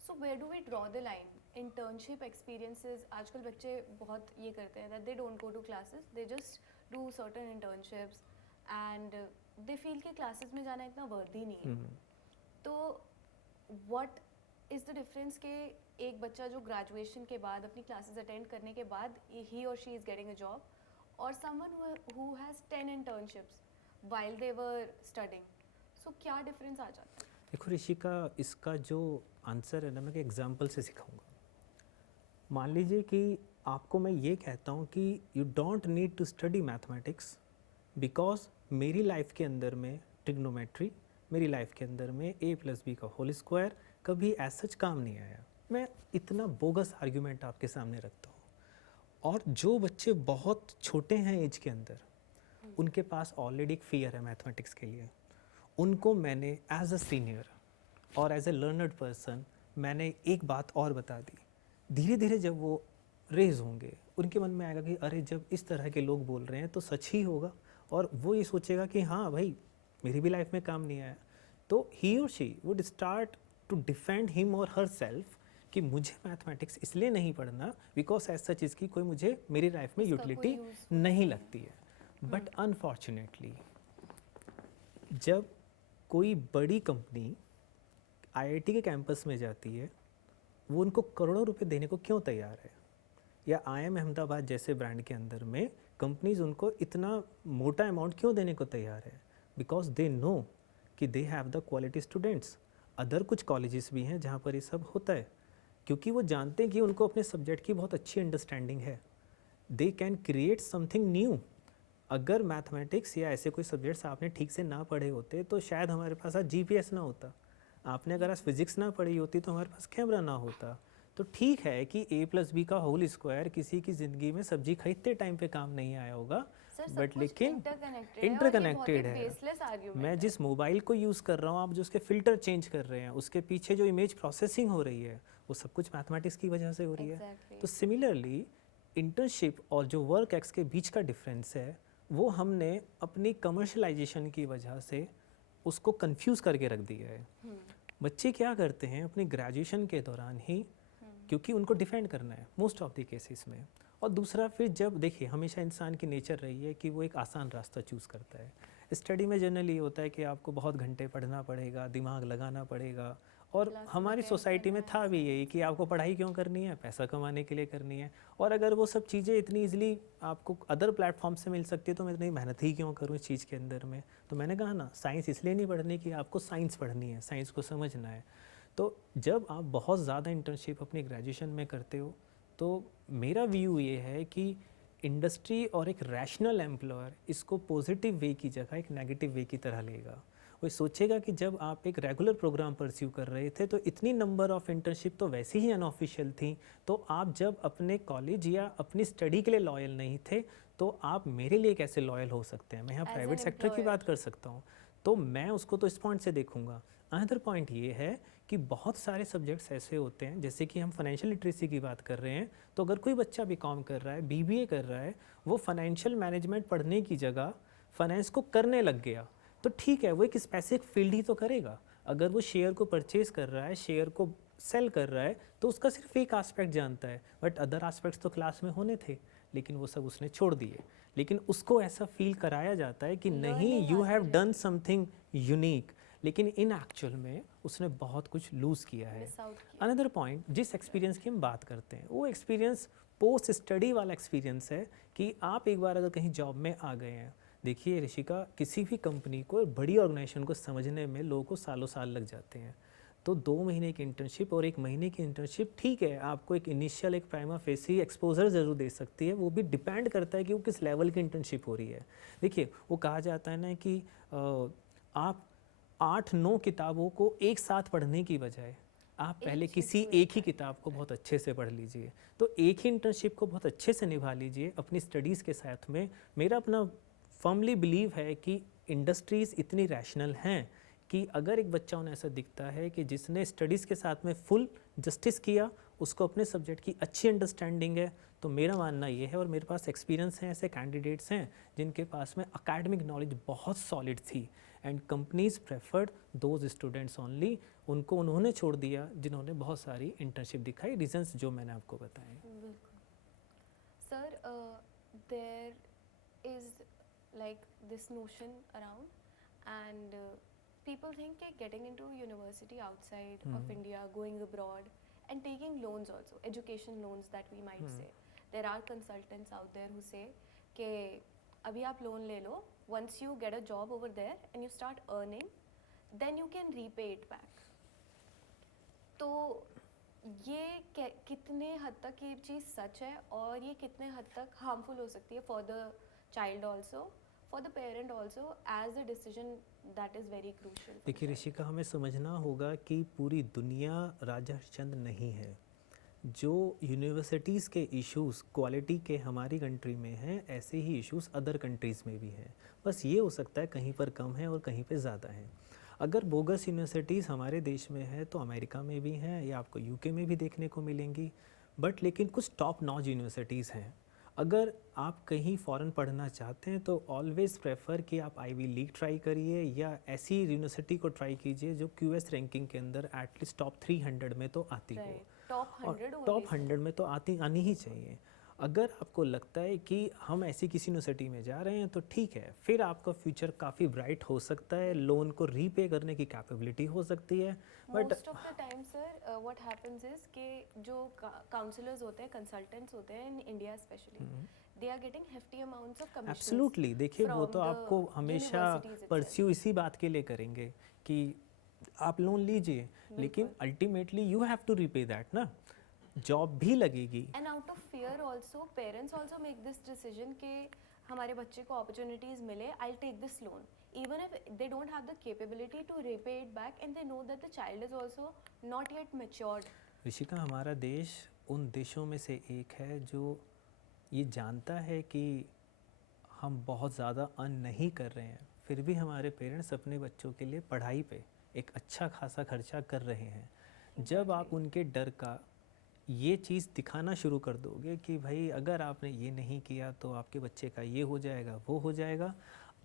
So where do we draw the line? Internship experiences, आजकल बच्चे बहुत ये करते हैं that they don't go to classes, they just do certain internships and they feel कि classes में जाना इतना worthy नहीं है. तो what is the difference कि एक बच्चा जो graduation के बाद अपनी classes attend करने के बाद he or she is getting a job, or someone who has 10 internships while they were studying. So क्या difference आ जाता है? देखो ऋषिका, इसका जो आंसर है ना मैं एक एग्जांपल से सिखाऊंगा। मान लीजिए कि आपको मैं ये कहता हूँ कि you don't need to study mathematics because मेरी लाइफ के अंदर में ट्रिग्नोमेट्री, मेरी लाइफ के अंदर में a+b का होल स्क्वायर कभी ऐसा काम नहीं आया। मैं इतना बोगस आर्ग्यूमेंट आपके सामने रखता हूँ। और जो बच्चे बहुत छोटे हैं एज के अंदर, उनके पास ऑलरेडी एक फियर है मैथमेटिक्स के लिए, उनको मैंने एज अ सीनियर और एज ए लर्नर्ड पर्सन मैंने एक बात और बता दी। धीरे धीरे जब वो रेज होंगे, उनके मन में आएगा कि अरे जब इस तरह के लोग बोल रहे हैं तो सच ही होगा, और वो ये सोचेगा कि हाँ भाई मेरी भी लाइफ में काम नहीं आया। तो ही और she would start to defend him और हर सेल्फ कि मुझे मैथमेटिक्स इसलिए नहीं पढ़ना बिकॉज ऐसा चीज़ की कोई मुझे मेरी लाइफ में इसका कोई यूटिलिटी use नहीं लगती है। बट अनफॉर्चुनेटली जब कोई बड़ी कंपनी आईआईटी के कैंपस में जाती है वो उनको करोड़ों रुपए देने को क्यों तैयार है? या IIM अहमदाबाद जैसे ब्रांड के अंदर में कंपनीज उनको इतना मोटा अमाउंट क्यों देने को तैयार है? बिकॉज दे नो कि they have the quality students. Other कुछ कॉलेजेस भी हैं जहाँ पर ये सब होता है, क्योंकि वो जानते हैं कि उनको अपने सब्जेक्ट की बहुत अच्छी अंडरस्टैंडिंग है। They can create something new. अगर मैथमेटिक्स या ऐसे कोई सब्जेक्ट्स आपने ठीक से ना पढ़े होते तो शायद हमारे पास आज GPS ना होता, आपने अगर आज फिजिक्स ना पढ़ी होती तो हमारे पास कैमरा ना होता। तो ठीक है कि A+B का होल स्क्वायर किसी की ज़िंदगी में सब्जी खरीदते टाइम पे काम नहीं आया होगा, बट लेकिन इंटरकनेक्टेड है। मैं जिस मोबाइल को यूज़ कर रहा हूँ, आप जो उसके फ़िल्टर चेंज कर रहे हैं, उसके पीछे जो इमेज प्रोसेसिंग हो रही है, वो सब कुछ मैथमेटिक्स की वजह से हो रही है। तो सिमिलरली इंटर्नशिप और जो वर्क एक्स के बीच का डिफरेंस है, वो हमने अपनी कमर्शलाइजेशन की वजह से उसको कंफ्यूज करके रख दिया है। बच्चे क्या करते हैं अपनी ग्रेजुएशन के दौरान ही, क्योंकि उनको डिफेंड करना है मोस्ट ऑफ द केसेस में, और दूसरा फिर जब देखिए हमेशा इंसान की नेचर रही है कि वो एक आसान रास्ता चूज़ करता है। स्टडी में जनरली ये होता है कि आपको बहुत घंटे पढ़ना पड़ेगा, दिमाग लगाना पड़ेगा, और हमारी सोसाइटी में था भी यही कि आपको पढ़ाई क्यों करनी है, पैसा कमाने के लिए करनी है, और अगर वो सब चीज़ें इतनी ईजिली आपको अदर प्लेटफॉर्म से मिल सकती है तो मैं इतनी मेहनत ही क्यों करूँ इस चीज़ के अंदर में। तो मैंने कहा ना, साइंस इसलिए नहीं पढ़नी कि आपको साइंस पढ़नी है, साइंस को समझना है। तो जब आप बहुत ज़्यादा इंटर्नशिप अपनी ग्रेजुएशन में करते हो, तो मेरा व्यू ये है कि इंडस्ट्री और एक रैशनल एम्प्लॉयर इसको पॉजिटिव वे की जगह एक नेगेटिव वे की तरह लेगा। वो सोचेगा कि जब आप एक रेगुलर प्रोग्राम परस्यू कर रहे थे तो इतनी नंबर ऑफ़ इंटर्नशिप तो वैसे ही अनऑफिशियल थी, तो आप जब अपने कॉलेज या अपनी स्टडी के लिए लॉयल नहीं थे तो आप मेरे लिए कैसे लॉयल हो सकते हैं? मैं यहाँ प्राइवेट सेक्टर की बात कर सकता हूँ, तो मैं उसको तो इस पॉइंट से देखूँगा। अनदर पॉइंट ये है कि बहुत सारे सब्जेक्ट्स ऐसे होते हैं, जैसे कि हम फाइनेंशियल लिटरेसी की बात कर रहे हैं, तो अगर कोई बच्चा BCom कर रहा है, BBA कर रहा है, वो फाइनेंशियल मैनेजमेंट पढ़ने की जगह फाइनेंस को करने लग गया, तो ठीक है, वो एक स्पेसिफिक फील्ड ही तो करेगा। अगर वो शेयर को परचेज कर रहा है, शेयर को सेल कर रहा है, तो उसका सिर्फ एक एस्पेक्ट जानता है, बट अदर एस्पेक्ट्स तो क्लास में होने थे, लेकिन वो सब उसने छोड़ दिए। लेकिन उसको ऐसा फील कराया जाता है कि नहीं, you have done something unique, लेकिन इन एक्चुअल में उसने बहुत कुछ लूज़ किया है। अनदर पॉइंट, जिस एक्सपीरियंस की हम बात करते हैं, वो एक्सपीरियंस पोस्ट स्टडी वाला एक्सपीरियंस है कि आप एक बार अगर कहीं जॉब में आ गए हैं। देखिए ऋषिका, किसी भी कंपनी को, बड़ी ऑर्गेनाइजेशन को समझने में लोगों को सालों साल लग जाते हैं। तो 2 महीने की इंटर्नशिप और 1 महीने की इंटर्नशिप ठीक है, आपको एक इनिशियल एक प्राइमा फेसी एक्सपोजर ज़रूर दे सकती है, वो भी डिपेंड करता है कि वो किस लेवल की इंटर्नशिप हो रही है। देखिए, वो कहा जाता है ना कि आप 8-9 किताबों को एक साथ पढ़ने की बजाय आप पहले किसी एक ही किताब को बहुत अच्छे से पढ़ लीजिए, तो एक ही इंटर्नशिप को बहुत अच्छे से निभा लीजिए अपनी स्टडीज़ के साथ में। मेरा अपना फर्मली बिलीव है कि इंडस्ट्रीज़ इतनी रैशनल हैं कि अगर एक बच्चा उन्हें ऐसा दिखता है कि जिसने स्टडीज़ के साथ में फुल जस्टिस किया, उसको अपने सब्जेक्ट की अच्छी अंडरस्टैंडिंग है, तो मेरा मानना ये है, और मेरे पास एक्सपीरियंस हैं, ऐसे कैंडिडेट्स हैं जिनके पास में अकेडमिक नॉलेज बहुत सॉलिड थी, and companies preferred those students only. उनको उन्होंने छोड़ दिया जिन्होंने बहुत सारी इंटर्नशिप दिखाई, रीजंस जो मैंने आपको बताए। Sir, there is like this notion around, and people think that getting into university outside of India, going abroad and taking loans also, education loans that we might say, there are consultants out there who say कि अभी आप loan ले लो, once you get a job over there and you start earning, then you can repay it back. तो ये कितने हद तक ये चीज़ सच है और ये कितने हद तक हार्मफुल हो सकती है for the child also, for the parent also, as a decision that is very crucial. देखिए ऋषिका, हमें समझना होगा कि पूरी दुनिया राजा हरिश्चंद्र नहीं है। जो यूनिवर्सिटीज़ के इश्यूज़ क्वालिटी के हमारी कंट्री में हैं, ऐसे ही इश्यूज़ अदर कंट्रीज़ में भी हैं। बस ये हो सकता है कहीं पर कम है और कहीं पे ज़्यादा है। अगर बोगस यूनिवर्सिटीज़ हमारे देश में है तो अमेरिका में भी हैं, या आपको UK में भी देखने को मिलेंगी, बट लेकिन कुछ टॉप नॉच यूनिवर्सिटीज़ हैं। अगर आप कहीं फ़ॉरेन पढ़ना चाहते हैं तो ऑलवेज़ प्रेफर कि आप आईवी लीग ट्राई करिए, या ऐसी यूनिवर्सिटी को ट्राई कीजिए जो QS रैंकिंग के अंदर एटलीस्ट टॉप 300 में तो आती हो, टॉप 100 टॉप 100 में तो आनी ही चाहिए। अगर आपको लगता है कि हम ऐसी किसी यूनिवर्सिटी में जा रहे हैं तो ठीक है, फिर आपका फ्यूचर काफ़ी ब्राइट हो सकता है, लोन को रीपे करने की कैपेबिलिटी हो सकती है, but most of the time sir what happens is कि जो काउंसलर्स होते हैं, कंसल्टेंट्स होते हैं in India specially, they are getting hefty amounts of commissions absolutely, देखिए वो from तो the आपको हमेशा universities itself. परस्यू इसी बात के लिए करेंगे कि आप लोन लीजिए, लेकिन ultimately you have to repay that ना, जॉब भी लगेगी। And out of fear also, parents also make this decision कि हमारे बच्चे को opportunities मिले, I'll take this loan. Even if they don't have the capability to repay it back and they know that the child is also not yet matured. Rishika, हमारा देश उन देशों में से एक है जो ये जानता है कि हम बहुत ज़्यादा अर्न नहीं कर रहे हैं, फिर भी हमारे पेरेंट्स अपने बच्चों के लिए पढ़ाई पे एक अच्छा खासा खर्चा कर रहे हैं। जब आप उनके डर का ये चीज़ दिखाना शुरू कर दोगे कि भाई अगर आपने ये नहीं किया तो आपके बच्चे का ये हो जाएगा, वो हो जाएगा।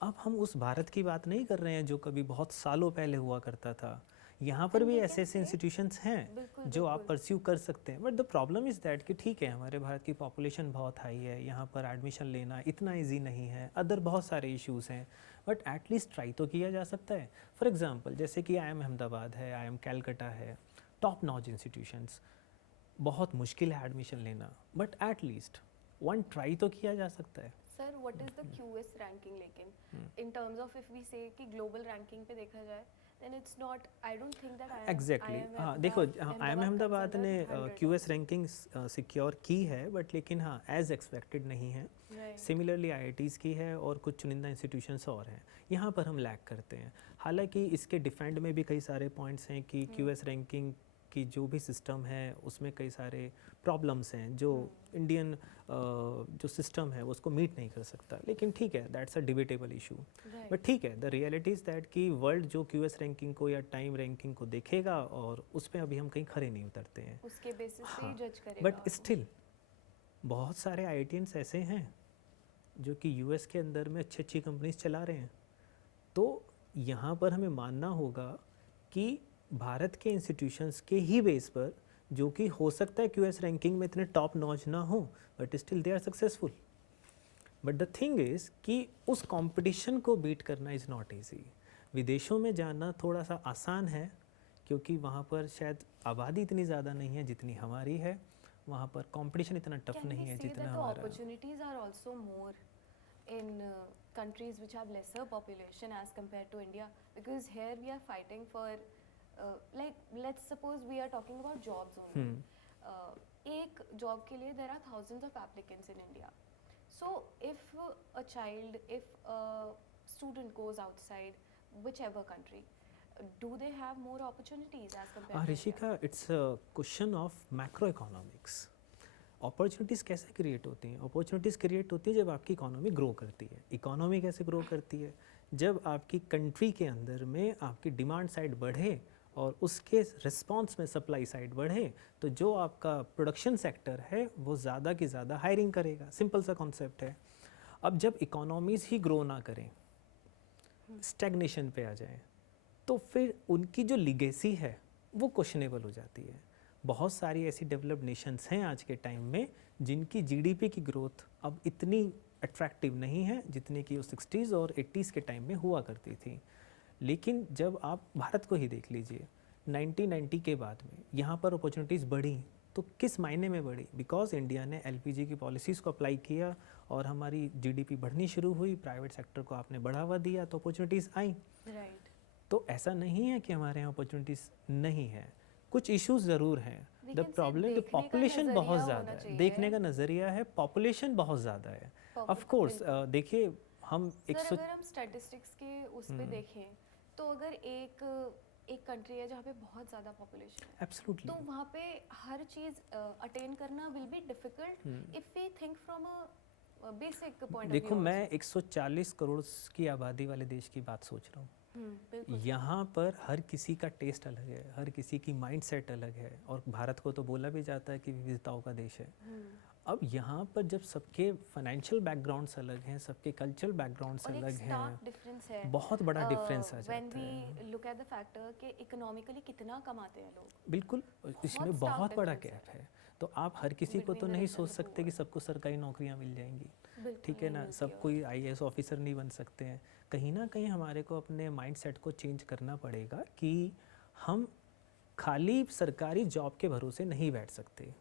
अब हम उस भारत की बात नहीं कर रहे हैं जो कभी बहुत सालों पहले हुआ करता था। यहाँ पर And भी we ऐसे can ऐसे say- इंस्टीट्यूशंस हैं बिल्कुल, जो आप बिल्कुल। परस्यू कर सकते हैं, but the problem is that कि ठीक है, हमारे भारत की पॉपुलेशन बहुत हाई है, यहाँ पर एडमिशन लेना इतना ईजी नहीं है, अदर बहुत सारे इश्यूज़ हैं, बट एटलीस्ट ट्राई तो किया जा सकता है। फॉर एग्जांपल, जैसे कि IIM अहमदाबाद है, IIM कैलकटा है, टॉप नॉच इंस्टीट्यूशंस, बहुत मुश्किल है एडमिशन लेना, बट एटलीस्ट वन ट्राई तो किया जा सकता है। Sir, what is the QS ranking लेकिन in terms of if we say कि global ranking पे देखा जाए, then it's not, I don't think that I am exactly, हाँ देखो, हाँ IIM अहमदाबाद ने QS रैंकिंग सिक्योर की है, बट लेकिन हाँ एज एक्सपेक्टेड नहीं है। सिमिलरली IITs की है और कुछ चुनिंदा इंस्टीट्यूशंस और हैं, यहाँ पर हम लैक करते हैं। हालांकि इसके डिफेंड में भी कई सारे पॉइंट्स हैं कि QS रैंकिंग की जो भी सिस्टम है उसमें कई सारे प्रॉब्लम्स हैं जो इंडियन जो सिस्टम है उसको मीट नहीं कर सकता, लेकिन ठीक है, that's a debatable issue. But ठीक है, द रियलिटी इज़ दैट कि वर्ल्ड जो QS रैंकिंग को या टाइम रैंकिंग को देखेगा और उस पर अभी हम कहीं खड़े नहीं उतरते हैं, उसके बेसिस पे ही हाँ, जज करेगा। बट स्टिल बहुत सारे IITians ऐसे हैं जो कि US के अंदर में अच्छी अच्छी कंपनीज चला रहे हैं। तो यहाँ पर हमें मानना होगा कि भारत के इंस्टीट्यूशंस के ही बेस पर, जो कि हो सकता है QS रैंकिंग में इतने टॉप नॉच ना हो, but still they are successful. But the thing is कि उस कंपटीशन को बीट करना इज़ नॉट ईजी। विदेशों में जाना थोड़ा सा आसान है क्योंकि वहाँ पर शायद आबादी इतनी ज़्यादा नहीं है जितनी हमारी है, वहाँ पर कंपटीशन इतना टफ नहीं है जितना हमारा। Opportunities are also more in countries which have lesser population as compared to India, because here we are fighting for like let's suppose we are talking about jobs only. एक job के लिए there are thousands of applicants in India. So if a child, if a student goes outside whichever country, do they have more opportunities as compared to India? Rishika, it's a question of macro economics. Opportunities कैसे create होती हैं? Opportunities create होती है जब आपकी economy grow करती है। Economy कैसे ग्रो करती है? जब आपकी कंट्री के अंदर में आपकी डिमांड साइड बढ़े और उसके रिस्पॉन्स में सप्लाई साइड बढ़े, तो जो आपका प्रोडक्शन सेक्टर है वो ज़्यादा की ज़्यादा हायरिंग करेगा। सिंपल सा कॉन्सेप्ट है। अब जब इकोनॉमीज़ ही ग्रो ना करें, स्टैग्नेशन पे आ जाएं, तो फिर उनकी जो लिगेसी है वो क्वेश्चनेबल हो जाती है। बहुत सारी ऐसी डेवलप्ड नेशंस हैं आज के टाइम में जिनकी GDP की ग्रोथ अब इतनी अट्रैक्टिव नहीं है जितनी कि वो 60s और 80s के टाइम में हुआ करती थी। लेकिन जब आप भारत को ही देख लीजिए, 1990 के बाद में यहाँ पर अपॉर्चुनिटीज़ बढ़ी, तो किस मायने में बढ़ी? बिकॉज इंडिया ने LPG की पॉलिसीज़ को अप्लाई किया और हमारी GDP बढ़नी शुरू हुई, प्राइवेट सेक्टर को आपने बढ़ावा दिया तो अपॉर्चुनिटीज़ आई। Right. तो ऐसा नहीं है कि हमारे यहाँ अपॉर्चुनिटीज़ नहीं है, कुछ इश्यूज ज़रूर हैं। द लेकिन प्रॉब्लम, द देखने का पॉपुलेशन नज़रिया बहुत होना ज़्यादा है, चाहिए। देखने का नज़रिया है, पॉपुलेशन बहुत ज़्यादा है। ऑफ कोर्स देखिए, हम सर 100 अगर हम स्टैटिस्टिक्स के उस पे देखें तो अगर एक कंट्री है जहाँ पे बहुत ज़्यादा पॉपुलेशन है, एब्सोल्युटली, तो वहाँ पे हर चीज़ अटेन करना will be difficult if we think from a basic point of देखो, मैं 140 करोड़ की आबादी वाले देश की बात सोच रहा हूँ। बिल्कुल यहाँ पर हर किसी का टेस्ट अलग है, हर किसी की माइंड सेट अलग है, और भारत को तो बोला भी जाता है कि विविधताओं का देश है। अब यहाँ पर जब सबके फाइनेंशियल बैकग्राउंड्स अलग हैं, सबके कल्चरल बैकग्राउंड्स और एक अलग स्टार्क हैं, डिफरेंस है, बहुत बड़ा डिफरेंस आ व्हेन जाता है। We look at the factor कि इकोनॉमिकली कितना कमाते हैं लोग। बिल्कुल, इसमें stark बहुत बड़ा difference गैप है। तो आप हर किसी को तो Between the नहीं rich and सोच the सकते poor. कि सबको सरकारी नौकरियां मिल जाएंगी, बिल्कुल ठीक है नहीं ना, मिलती सब और कोई आईएएस ऑफिसर नहीं बन सकते हैं। कहीं ना कहीं हमारे को अपने माइंडसेट को चेंज करना पड़ेगा कि हम खाली सरकारी जॉब के भरोसे नहीं बैठ सकते।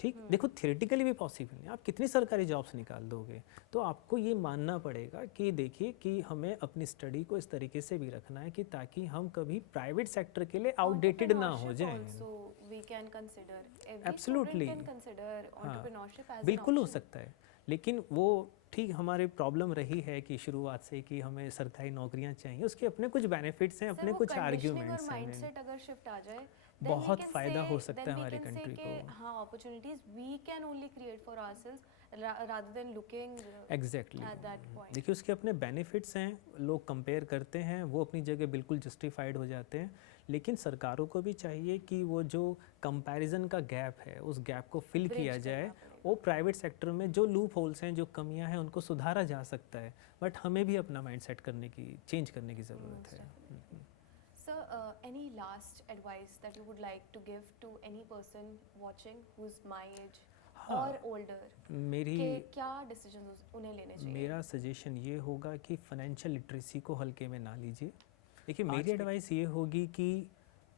ठीक, देखो थियोरेटिकली भी पॉसिबल नहीं, आप कितनी सरकारी जॉब्स निकाल दोगे। तो आपको ये मानना पड़ेगा कि देखिए कि हमें अपनी स्टडी को इस तरीके से भी रखना है कि ताकि हम कभी प्राइवेट सेक्टर के लिए आउटडेटेड ना हो entrepreneurship जाएं। also we can consider. Every student absolutely, can consider हाँ, entrepreneurship as an बिल्कुल हो option. सकता है, लेकिन वो ठीक हमारी प्रॉब्लम रही है कि शुरुआत से कि हमें सरकारी नौकरियां चाहिए, उसके अपने कुछ बेनिफिट्स हैं, सर अपने वो कुछ कंडीशनिंग और आर्ग्यूमेंट्स हैं। माइंडसेट अगर शिफ्ट आ जाए बहुत फ़ायदा हो सकता है हमारी say कंट्री कि को। हाँ opportunities we can only create for ourselves rather than looking exactly at that point. देखिए उसके अपने बेनिफिट्स हैं, लोग कंपेयर करते हैं, वो अपनी जगह बिल्कुल जस्टिफाइड हो जाते हैं, लेकिन सरकारों को भी चाहिए कि वो जो कंपैरिजन का गैप है उस गैप को फिल Bridge किया जाए। करना पड़ेगा. वो प्राइवेट सेक्टर में जो लूप होल्स हैं, जो कमियां हैं, उनको सुधारा जा सकता है, बट हमें भी अपना माइंडसेट करने की, चेंज करने की ज़रूरत Most है। definitely. Sir, any last advice that you would like to give to any person watching who's my age हाँ, or older मेरी कि क्या decisions उन्हें लेने चाहिए? मेरा सजेशन ये होगा कि फाइनेंशियल लिटरेसी को हल्के में ना लीजिए। देखिए आज मेरी के- एडवाइस ये होगी कि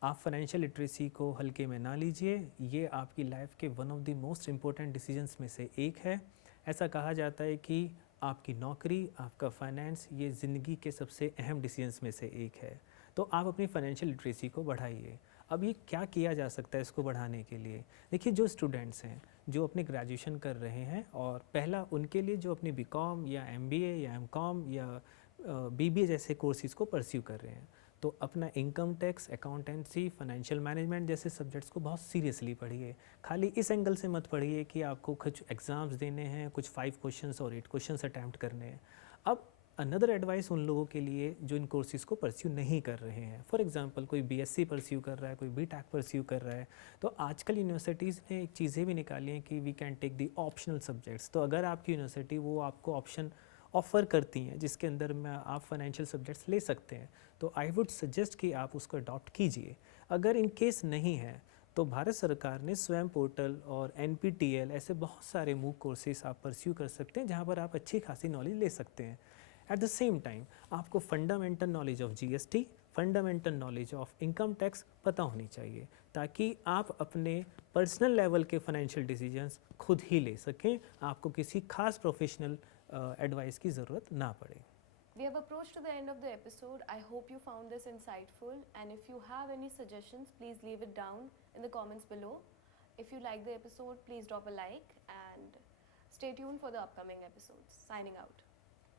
आप फाइनेंशियल लिटरेसी को हल्के में ना लीजिए, ये आपकी लाइफ के one of the most important decisions में से एक है। ऐसा कहा जाता है कि आपकी नौकरी, आपका फाइनेंस, ये ज़िंदगी के सबसे अहम डिसीजंस में से एक है। तो आप अपनी फाइनेंशियल लिटरेसी को बढ़ाइए। अब ये क्या किया जा सकता है इसको बढ़ाने के लिए? देखिए जो स्टूडेंट्स हैं जो अपने ग्रेजुएशन कर रहे हैं, और पहला उनके लिए जो अपनी बीकॉम या एमबीए या एमकॉम या बीबीए जैसे कोर्सेज़ को परस्यू कर रहे हैं, तो अपना income tax, accountancy, financial management जैसे सब्जेक्ट्स को बहुत सीरियसली पढ़िए। खाली इस एंगल से मत पढ़िए कि आपको कुछ एग्ज़ाम्स देने हैं, कुछ 5 क्वेश्चंस और 8 क्वेश्चंस अटैम्प्ट करने हैं। अब अनदर एडवाइस उन लोगों के लिए जो इन कोर्सेज़ को परस्यू नहीं कर रहे हैं, फॉर एग्जांपल कोई बीएससी परस्यू कर रहा है, कोई बीटेक परस्यू कर रहा है, तो आजकल यूनिवर्सिटीज़ ने एक चीज़ें भी निकाली हैं कि we can take the optional subjects. तो अगर आपकी यूनिवर्सिटी वो आपको ऑप्शन ऑफ़र करती हैं जिसके अंदर में आप फाइनेंशियल सब्जेक्ट्स ले सकते हैं, तो आई वुड सजेस्ट कि आप उसको अडॉप्ट कीजिए। अगर इन केस नहीं है तो भारत सरकार ने स्वयं पोर्टल और NPTEL ऐसे बहुत सारे मूक कोर्सेज आप परस्यू कर सकते हैं जहाँ पर आप अच्छी खासी नॉलेज ले सकते हैं। एट द सेम टाइम आपको fundamental knowledge of GST, fundamental knowledge of income tax पता होनी चाहिए, ताकि आप अपने पर्सनल लेवल के फाइनेंशियल डिसीजंस खुद ही ले सकें, आपको किसी खास प्रोफेशनल एडवाइस की ज़रूरत ना पड़े। We have approached to the end of the episode. I hope you found this insightful, and if you have any suggestions, please leave it down in the comments below. If you like the episode, please drop a like and stay tuned for the upcoming episodes. Signing out.